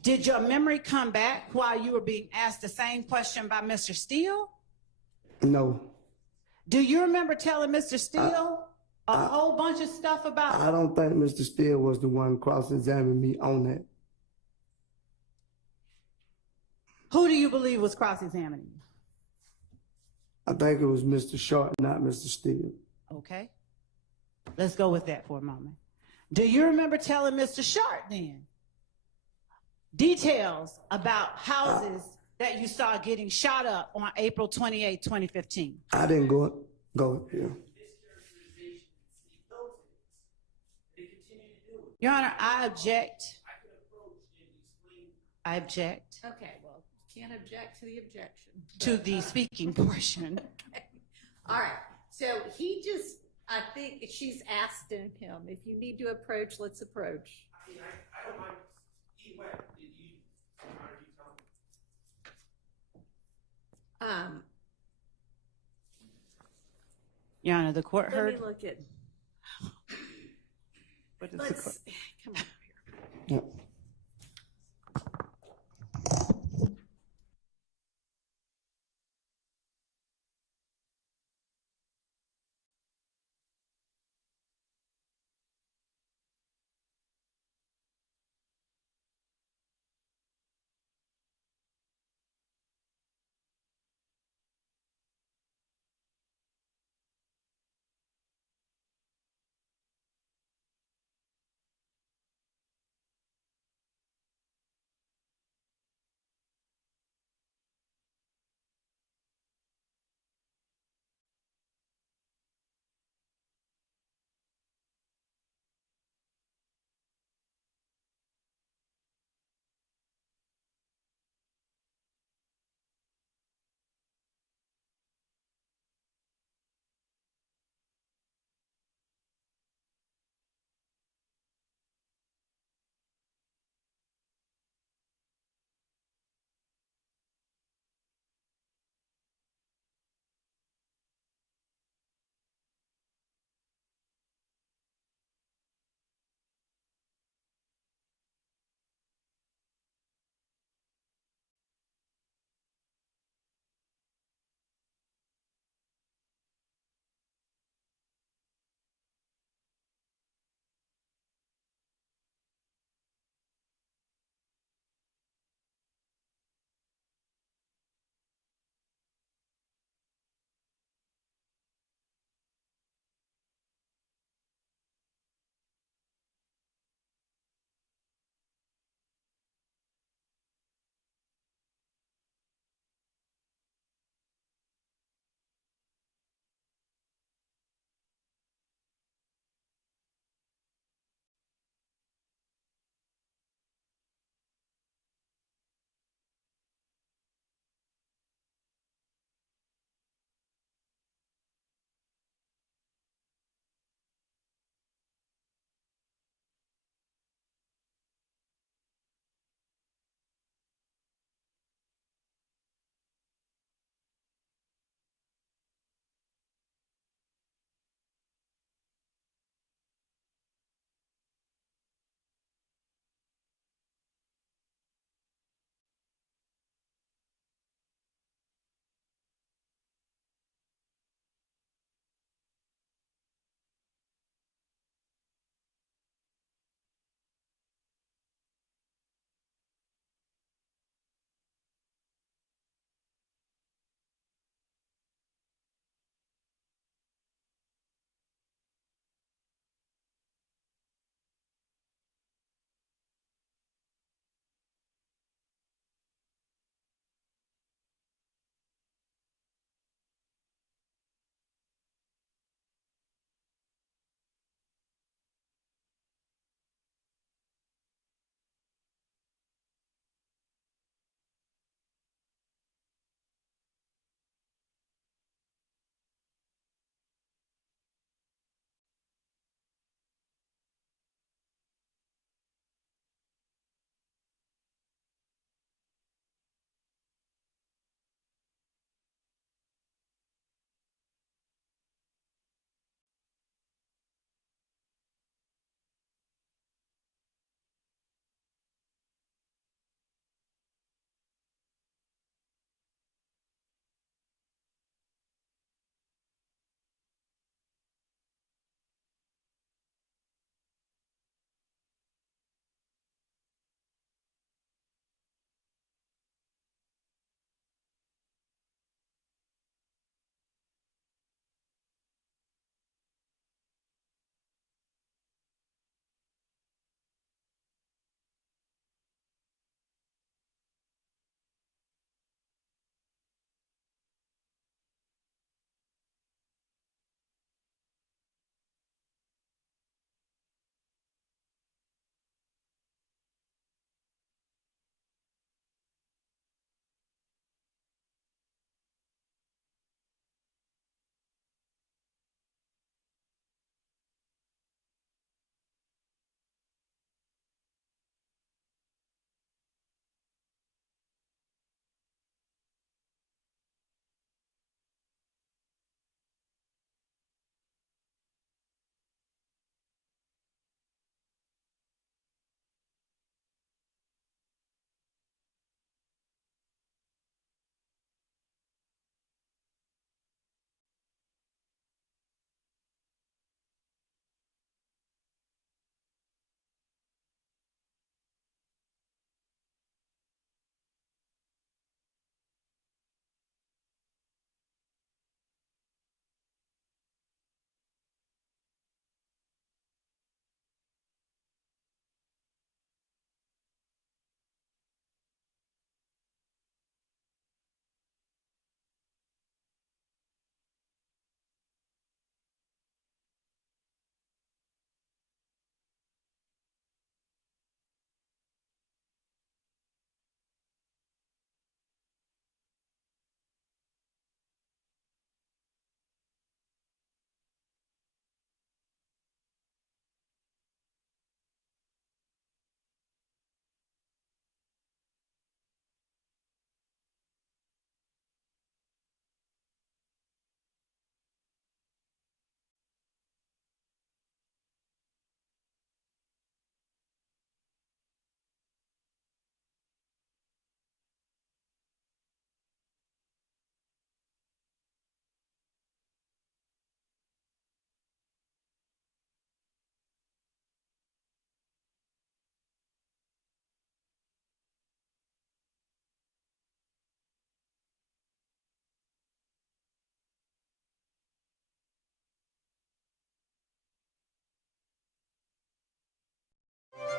Did your memory come back while you were being asked the same question by Mr. Steele? No. Do you remember telling Mr. Steele a whole bunch of stuff about? I don't think Mr. Steele was the one cross-examining me on that. Who do you believe was cross-examining you? I think it was Mr. Short, not Mr. Steele. Okay. Let's go with that for a moment. Do you remember telling Mr. Short then details about houses that you saw getting shot up on April 28, 2015? I didn't go here. Your Honor, I object. I object Okay, well, can't object to the objection. to the speaking portion. Okay. All right, so he just, I think she's asked him, if you need to approach, let's approach. I don't mind. He went. Your Honor, the court Let me heard. look at, What is the court? let's, come on up here. Yeah.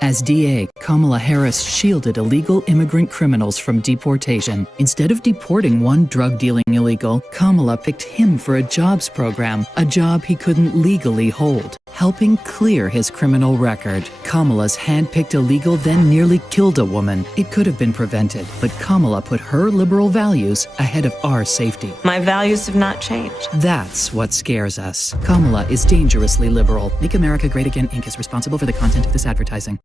As DA, Kamala Harris shielded illegal immigrant criminals from deportation. Instead of deporting one drug-dealing illegal, Kamala picked him for a jobs program, a job he couldn't legally hold, helping clear his criminal record. Kamala's hand-picked illegal then nearly killed a woman. It could have been prevented, but Kamala put her liberal values ahead of our safety. My values have not changed. That's what scares us. Kamala is dangerously liberal. Make America Great Again Inc. is responsible for the content of this advertising.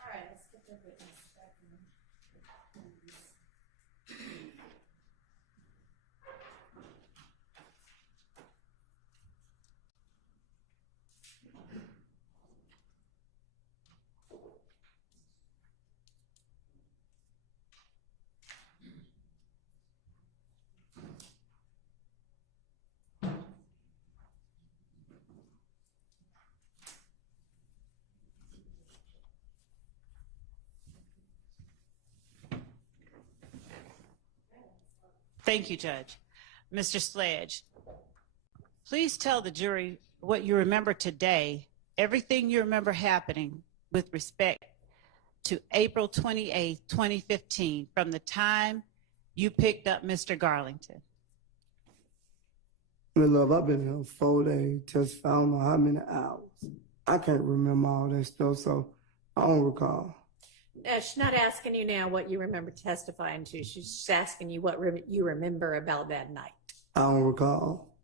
All right, let's get the witness back in. Thank you, Judge. Mr. Sledge, please tell the jury what you remember today, everything you remember happening with respect to April 28th, 2015, from the time you picked up Mr. Garlington. Love, I've been here 4 days, just found out how many hours. I can't remember all that stuff, so I don't recall. She's not asking you now what you remember testifying to. She's just asking you what you remember about that night. I don't recall.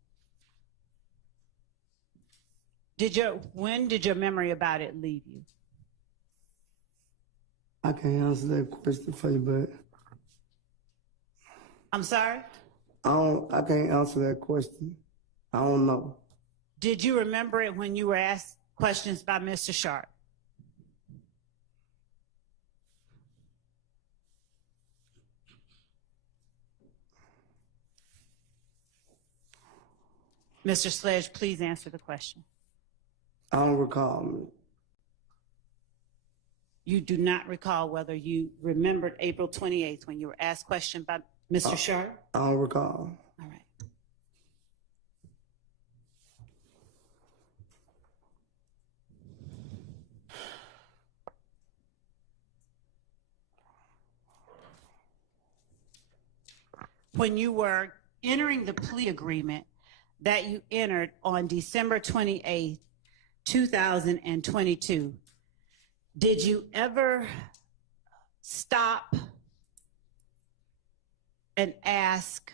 When did your memory about it leave you? I can't answer that question for you, but I'm sorry? I can't answer that question. I don't know. Did you remember it when you were asked questions by Mr. Sharp? Mr. Sledge, please answer the question. I don't recall. You do not recall whether you remembered April 28th when you were asked question by Mr. Sharp? I don't recall. All right. When you were entering the plea agreement that you entered on December 28th, 2022, did you ever stop and ask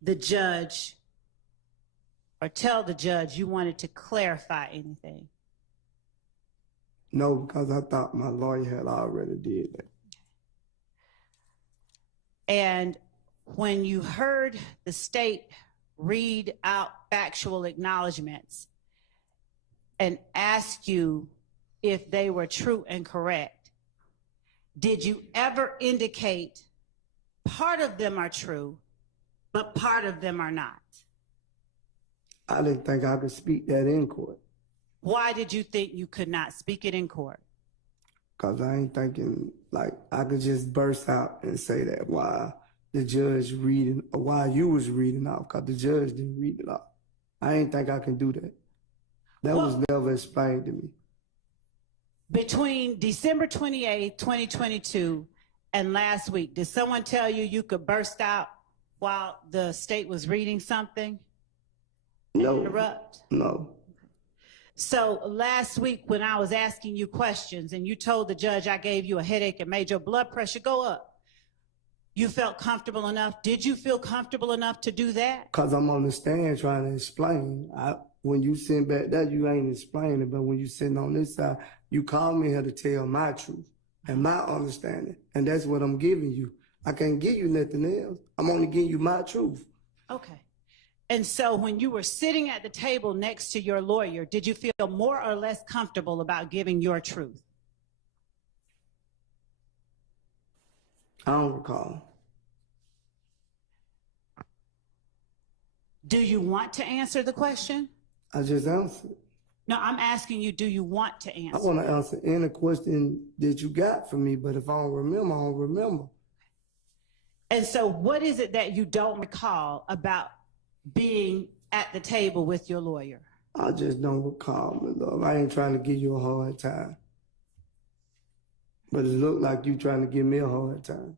the judge or tell the judge you wanted to clarify anything? No, because I thought my lawyer had already did that. And when you heard the state read out factual acknowledgments and ask you if they were true and correct, did you ever indicate part of them are true, but part of them are not? I didn't think I could speak that in court. Why did you think you could not speak it in court? Because I ain't thinking like I could just burst out and say that while the judge reading, or while you was reading off, because the judge didn't read it off. I ain't think I can do that. That was never explained to me. Between December 28th, 2022 and last week, did someone tell you you could burst out while the state was reading something? No. Interrupt? No. So last week when I was asking you questions and you told the judge I gave you a headache and made your blood pressure go up, you felt comfortable enough? Did you feel comfortable enough to do that? Because I'm on the stand trying to explain. When you sitting back there, you ain't explaining, but when you sitting on this side, you call me here to tell my truth and my understanding, and that's what I'm giving you. I can't give you nothing else. I'm only giving you my truth. Okay. And so when you were sitting at the table next to your lawyer, did you feel more or less comfortable about giving your truth? I don't recall. Do you want to answer the question? I just answered. No, I'm asking you, do you want to answer? I want to answer any question that you got for me, but if I don't remember, I don't remember. And so what is it that you don't recall about being at the table with your lawyer? I just don't recall, my love. I ain't trying to give you a hard time. But it looked like you trying to give me a hard time.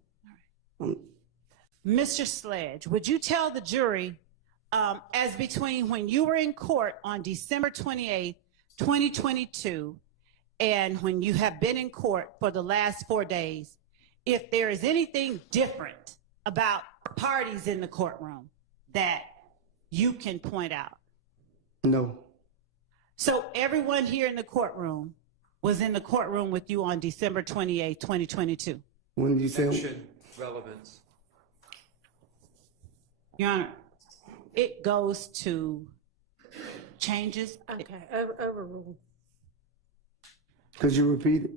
Mr. Sledge, would you tell the jury, as between when you were in court on December 28th, 2022, and when you have been in court for the last 4 days, if there is anything different about parties in the courtroom that you can point out? No. So everyone here in the courtroom was in the courtroom with you on December 28th, 2022? When did you say? Action relevance. Your Honor, it goes to changes. Okay, overruled. Could you repeat it?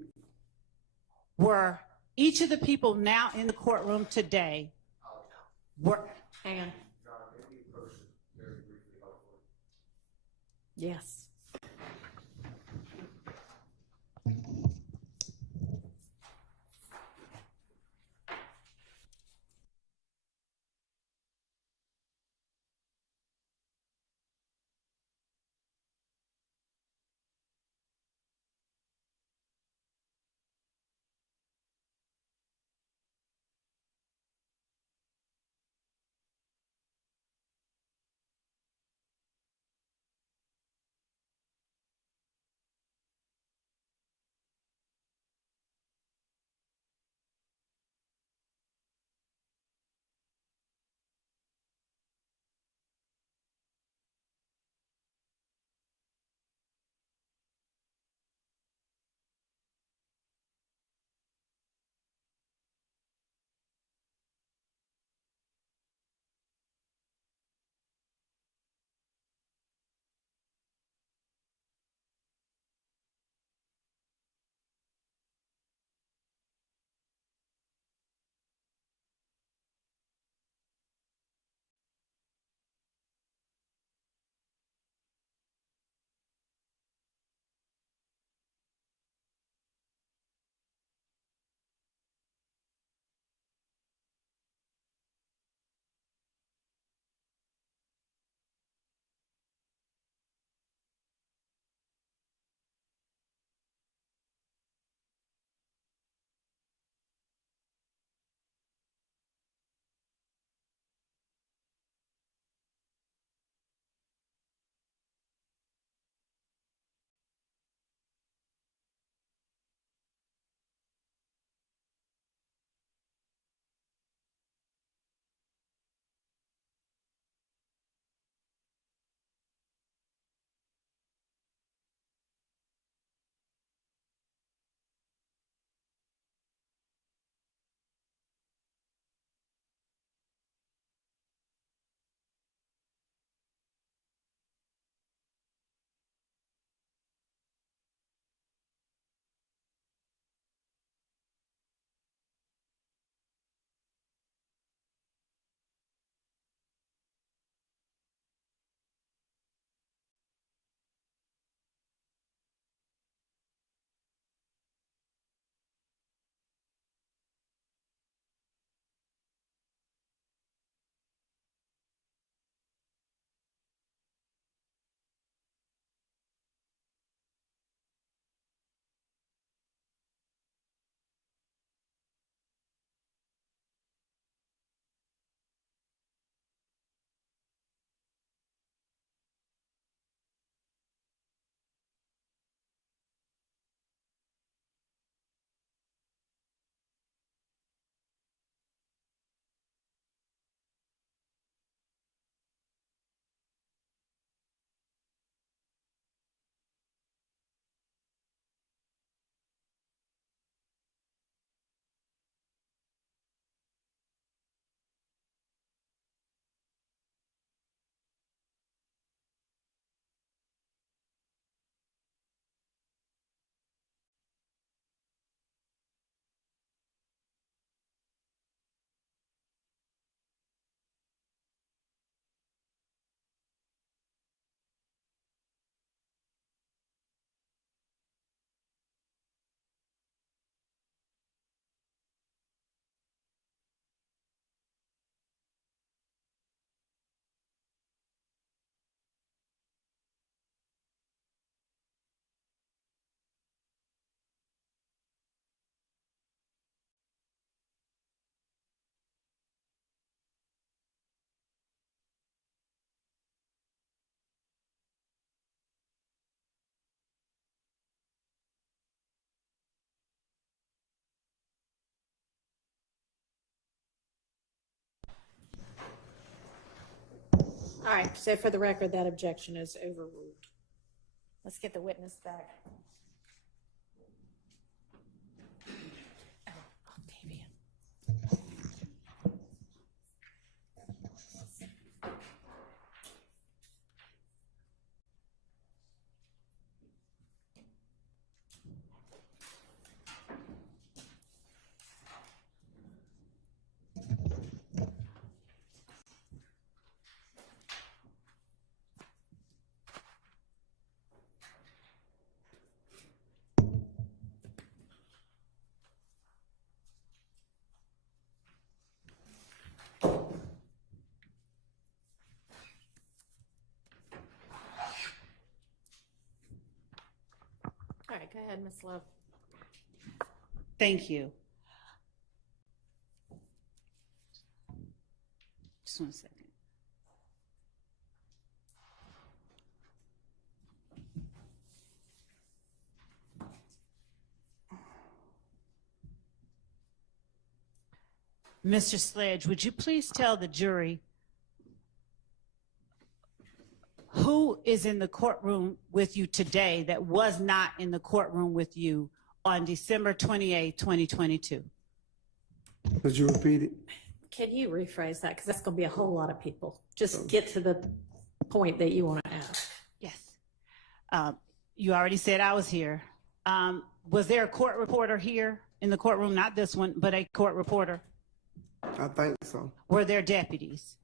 Were each of the people now in the courtroom today were... Hang on. Yes. All right, so for the record, that objection is overruled. Let's get the witness back. Oh, Octavia. All right, go ahead, Ms. Love. Thank you. Just 1 second. Mr. Sledge, would you please tell the jury who is in the courtroom with you today that was not in the courtroom with you on December 28, 2022? Could you repeat it? Can you rephrase that? Because that's going to be a whole lot of people. Just get to the point that you want to ask. Yes. You already said I was here. Was there a court reporter here in the courtroom? Not this one, but a court reporter? I think so. Were there deputies?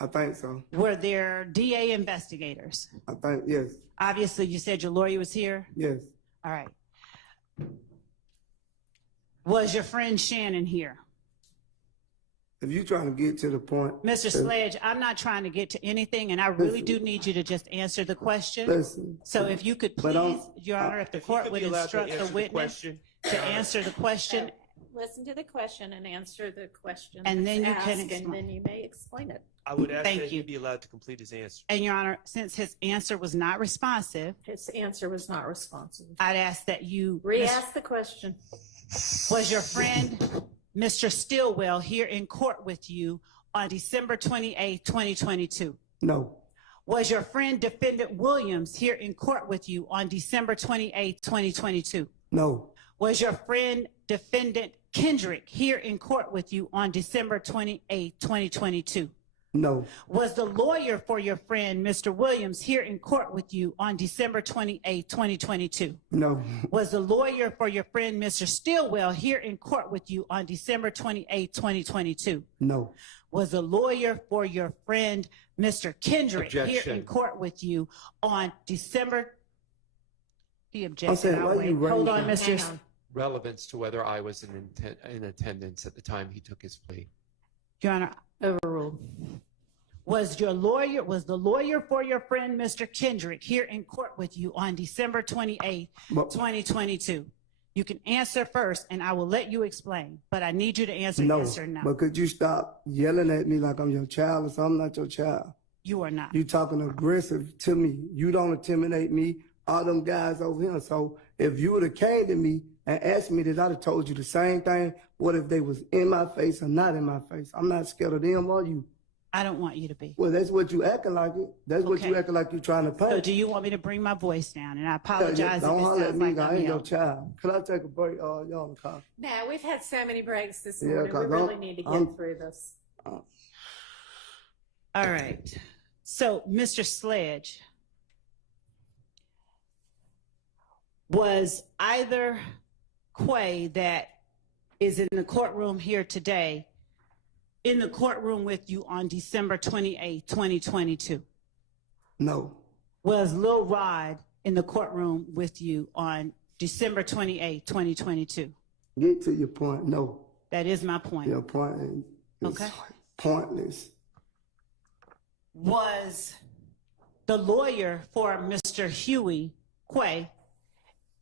I think so. Were there DA investigators? I think, yes. Obviously, you said your lawyer was here? Yes. All right. Was your friend Shannon here? If you're trying to get to the point. Mr. Sledge, I'm not trying to get to anything, and I really do need you to just answer the question. Listen. So if you could please, Your Honor, if the court would instruct the witness to answer the question. Listen to the question and answer the question. And then that's you can asked, explain. and then you may explain it. I would ask Thank that you. he be allowed to complete his answer. And Your Honor, since his answer was not responsive, His answer was not responsive. I'd ask that you Re-ask the question. Was your friend, Mr. Stillwell, here in court with you on December 28, 2022? No. Was your friend, Defendant Williams, here in court with you on December 28, 2022? No. Was your friend, Defendant Kendrick, here in court with you on December 28, 2022? No. Was the lawyer for your friend, Mr. Williams, here in court with you on December 28, 2022? No. Was the lawyer for your friend, Mr. Stillwell, here in court with you on December 28, 2022? No. Was the lawyer for your friend, Mr. Kendrick, here Objection. in court with you on December? The I'm objection. saying, why you Hold on, raising- Mr. Hang on. Relevance to whether I was in attendance at the time he took his plea. Your Honor, Overruled. was the lawyer for your friend, Mr. Kendrick, here in court with you on December 28, But- 2022? You can answer first, and I will let you explain, but I need you to answer No. yes or no. But could you stop yelling at me like I'm your child or something? I'm not your child. You are not. You talking aggressive to me. You don't intimidate me. All them guys over here. So if you would have came to me and asked me that, I'd have told you the same thing. What if they was in my face or not in my face? I'm not scared of them or you. I don't want you to be. Well, that's what you acting like it. That's what you Okay. acting like you trying to So paint. do you want me to bring my voice down? And I apologize Don't if it holler at sounds me. like I I'm ain't your yelling. child. Could I take a break? Y'all in the car. No, we've had so many breaks this Yeah, morning. We 'cause really I'm- need to get I'm- through this. All right. So, Mr. Sledge, was either Quay that is in the courtroom here today in the courtroom with you on December 28, 2022? No. Was Lil Rod in the courtroom with you on December 28, 2022? Get to your point. No. That is my point. Your point is Okay. pointless. Was the lawyer for Mr. Huey Quay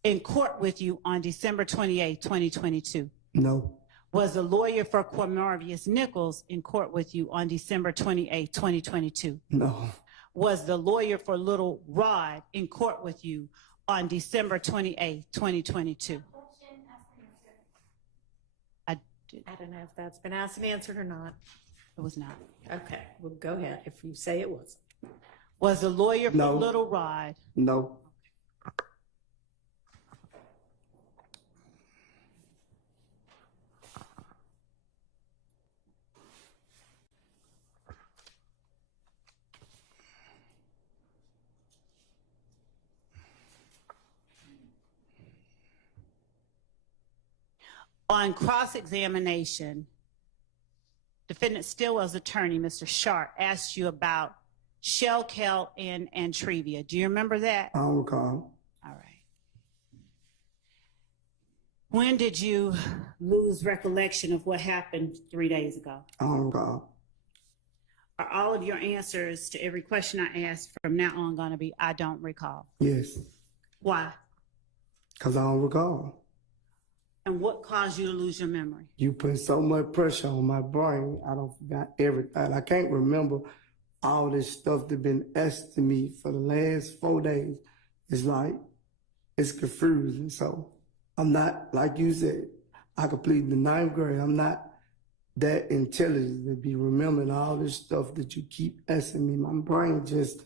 in court with you on December 28, 2022? No. Was the lawyer for Quamarius Nichols in court with you on December 28, 2022? No. Was the lawyer for Little Rod in court with you on December 28, 2022? I don't know if that's been asked and answered or not. It was not. Okay, well, go ahead if you say it was. Was a lawyer for No. Little Rod. No. On cross-examination, defendant Stillwell's attorney, Mr. Sharp, asked you about Shell Kell and Antrevia. Do you remember that? I don't recall. All right. When did you lose recollection of what happened 3 days ago? I don't recall. Are all of your answers to every question I ask from now on going to be, I don't recall? Yes. Why? Because I don't recall. And what caused you to lose your memory? You put so much pressure on my brain, I don't forgot everything. I can't remember all this stuff that been asked to me for the last 4 days. It's like, it's confusing. So I'm not, like you said, I completed the 9th grade. I'm not that intelligent to be remembering all this stuff that you keep asking me. My brain just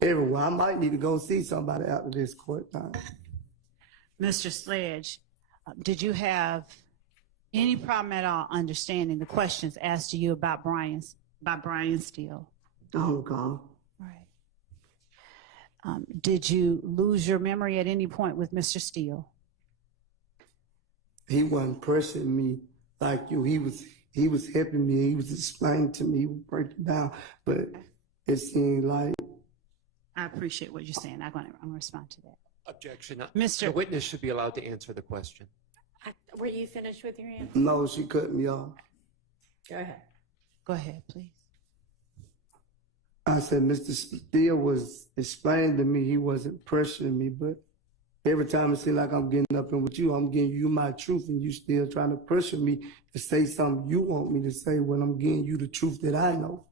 everywhere. I might need to go see somebody after this court time. Mr. Sledge, did you have any problem at all understanding the questions asked to you about Brian Steele? I don't recall. Right. Did you lose your memory at any point with Mr. Steele? He wasn't pressuring me like you. He was helping me. He was explaining to me. He would break it down. But it seemed like. I appreciate what you're saying. I'm going to respond to that. Objection. Mr. The witness should be allowed to answer the question. Were you finished with your answer? No, she cut me off. Go ahead. Go ahead, please. I said, Mr. Steele was explaining to me he wasn't pressuring me, but every time it seems like I'm getting up in with you, I'm giving you my truth, and you still trying to pressure me to say something you want me to say when I'm giving you the truth that I know.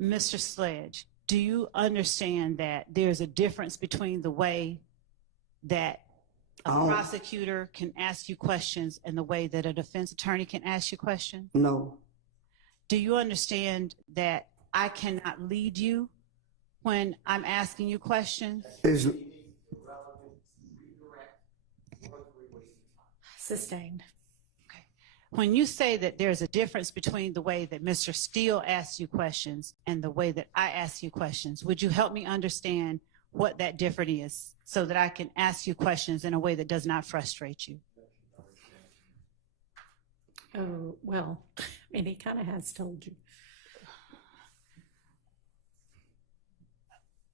Mr. Sledge, do you understand that there's a difference between the way that a prosecutor can ask you questions and the way that a defense attorney can ask you questions? No. Do you understand that I cannot lead you when I'm asking you questions? Sustained. Okay. When you say that there's a difference between the way that Mr. Steele asks you questions and the way that I ask you questions, would you help me understand what that difference is so that I can ask you questions in a way that does not frustrate you? Oh, well, I mean, he kind of has told you.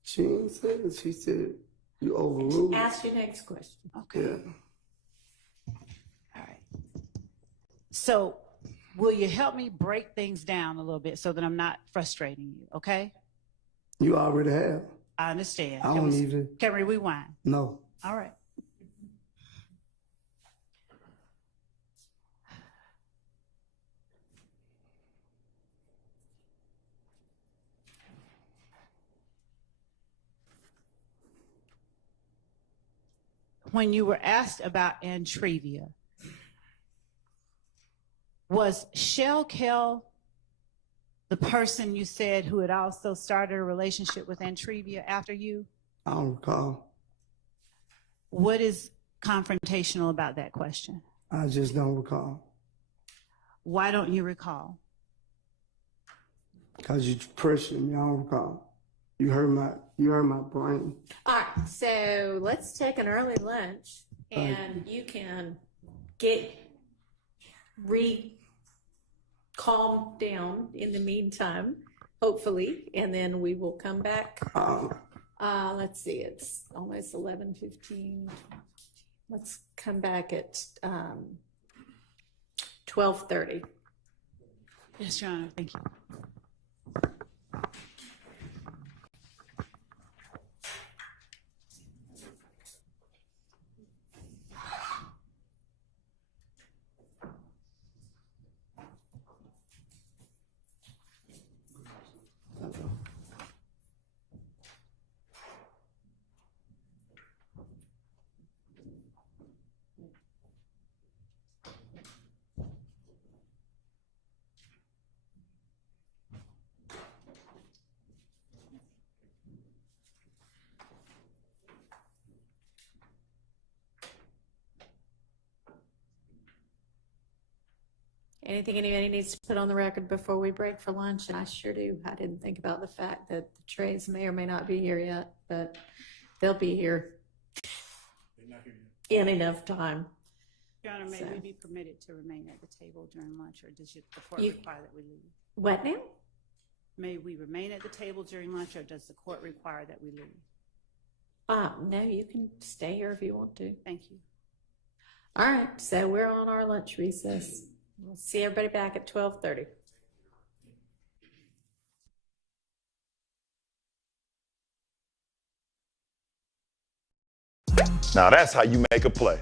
She didn't say it. She said, you overruled. Ask your next question. Okay. Yeah. All right. So will you help me break things down a little bit so that I'm not frustrating you, okay? You already have. I understand. I don't even. Can we rewind? No. All right. When you were asked about Antrevia, was Shell Kell the person you said who had also started a relationship with Antrevia after you? I don't recall. What is confrontational about that question? I just don't recall. Why don't you recall? Because you pressured me. I don't recall. You heard my brain. All right, so let's take an early lunch, and you can calm down in the meantime, hopefully, and then we will come back. Let's see, it's almost 11:15. Let's come back at 12:30. Yes, Your Honor, thank you. Anything anybody needs to put on the record before we break for lunch? And I sure do. I didn't think about the fact that the trays may or may not be here yet, but they'll be here in enough time. Your Honor, may So- we be permitted to remain at the table during lunch, or does the court You- require that we leave? What now? May we remain at the table during lunch, or does the court require that we leave? No, you can stay here if you want to. Thank you. All right, so we're on our lunch recess. We'll see everybody back at 12:30. Now that's how you make a play.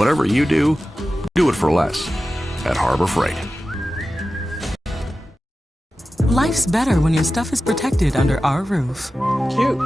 Whatever you do it for less at Harbor Freight. Life's better when your stuff is protected under our roof. Cute.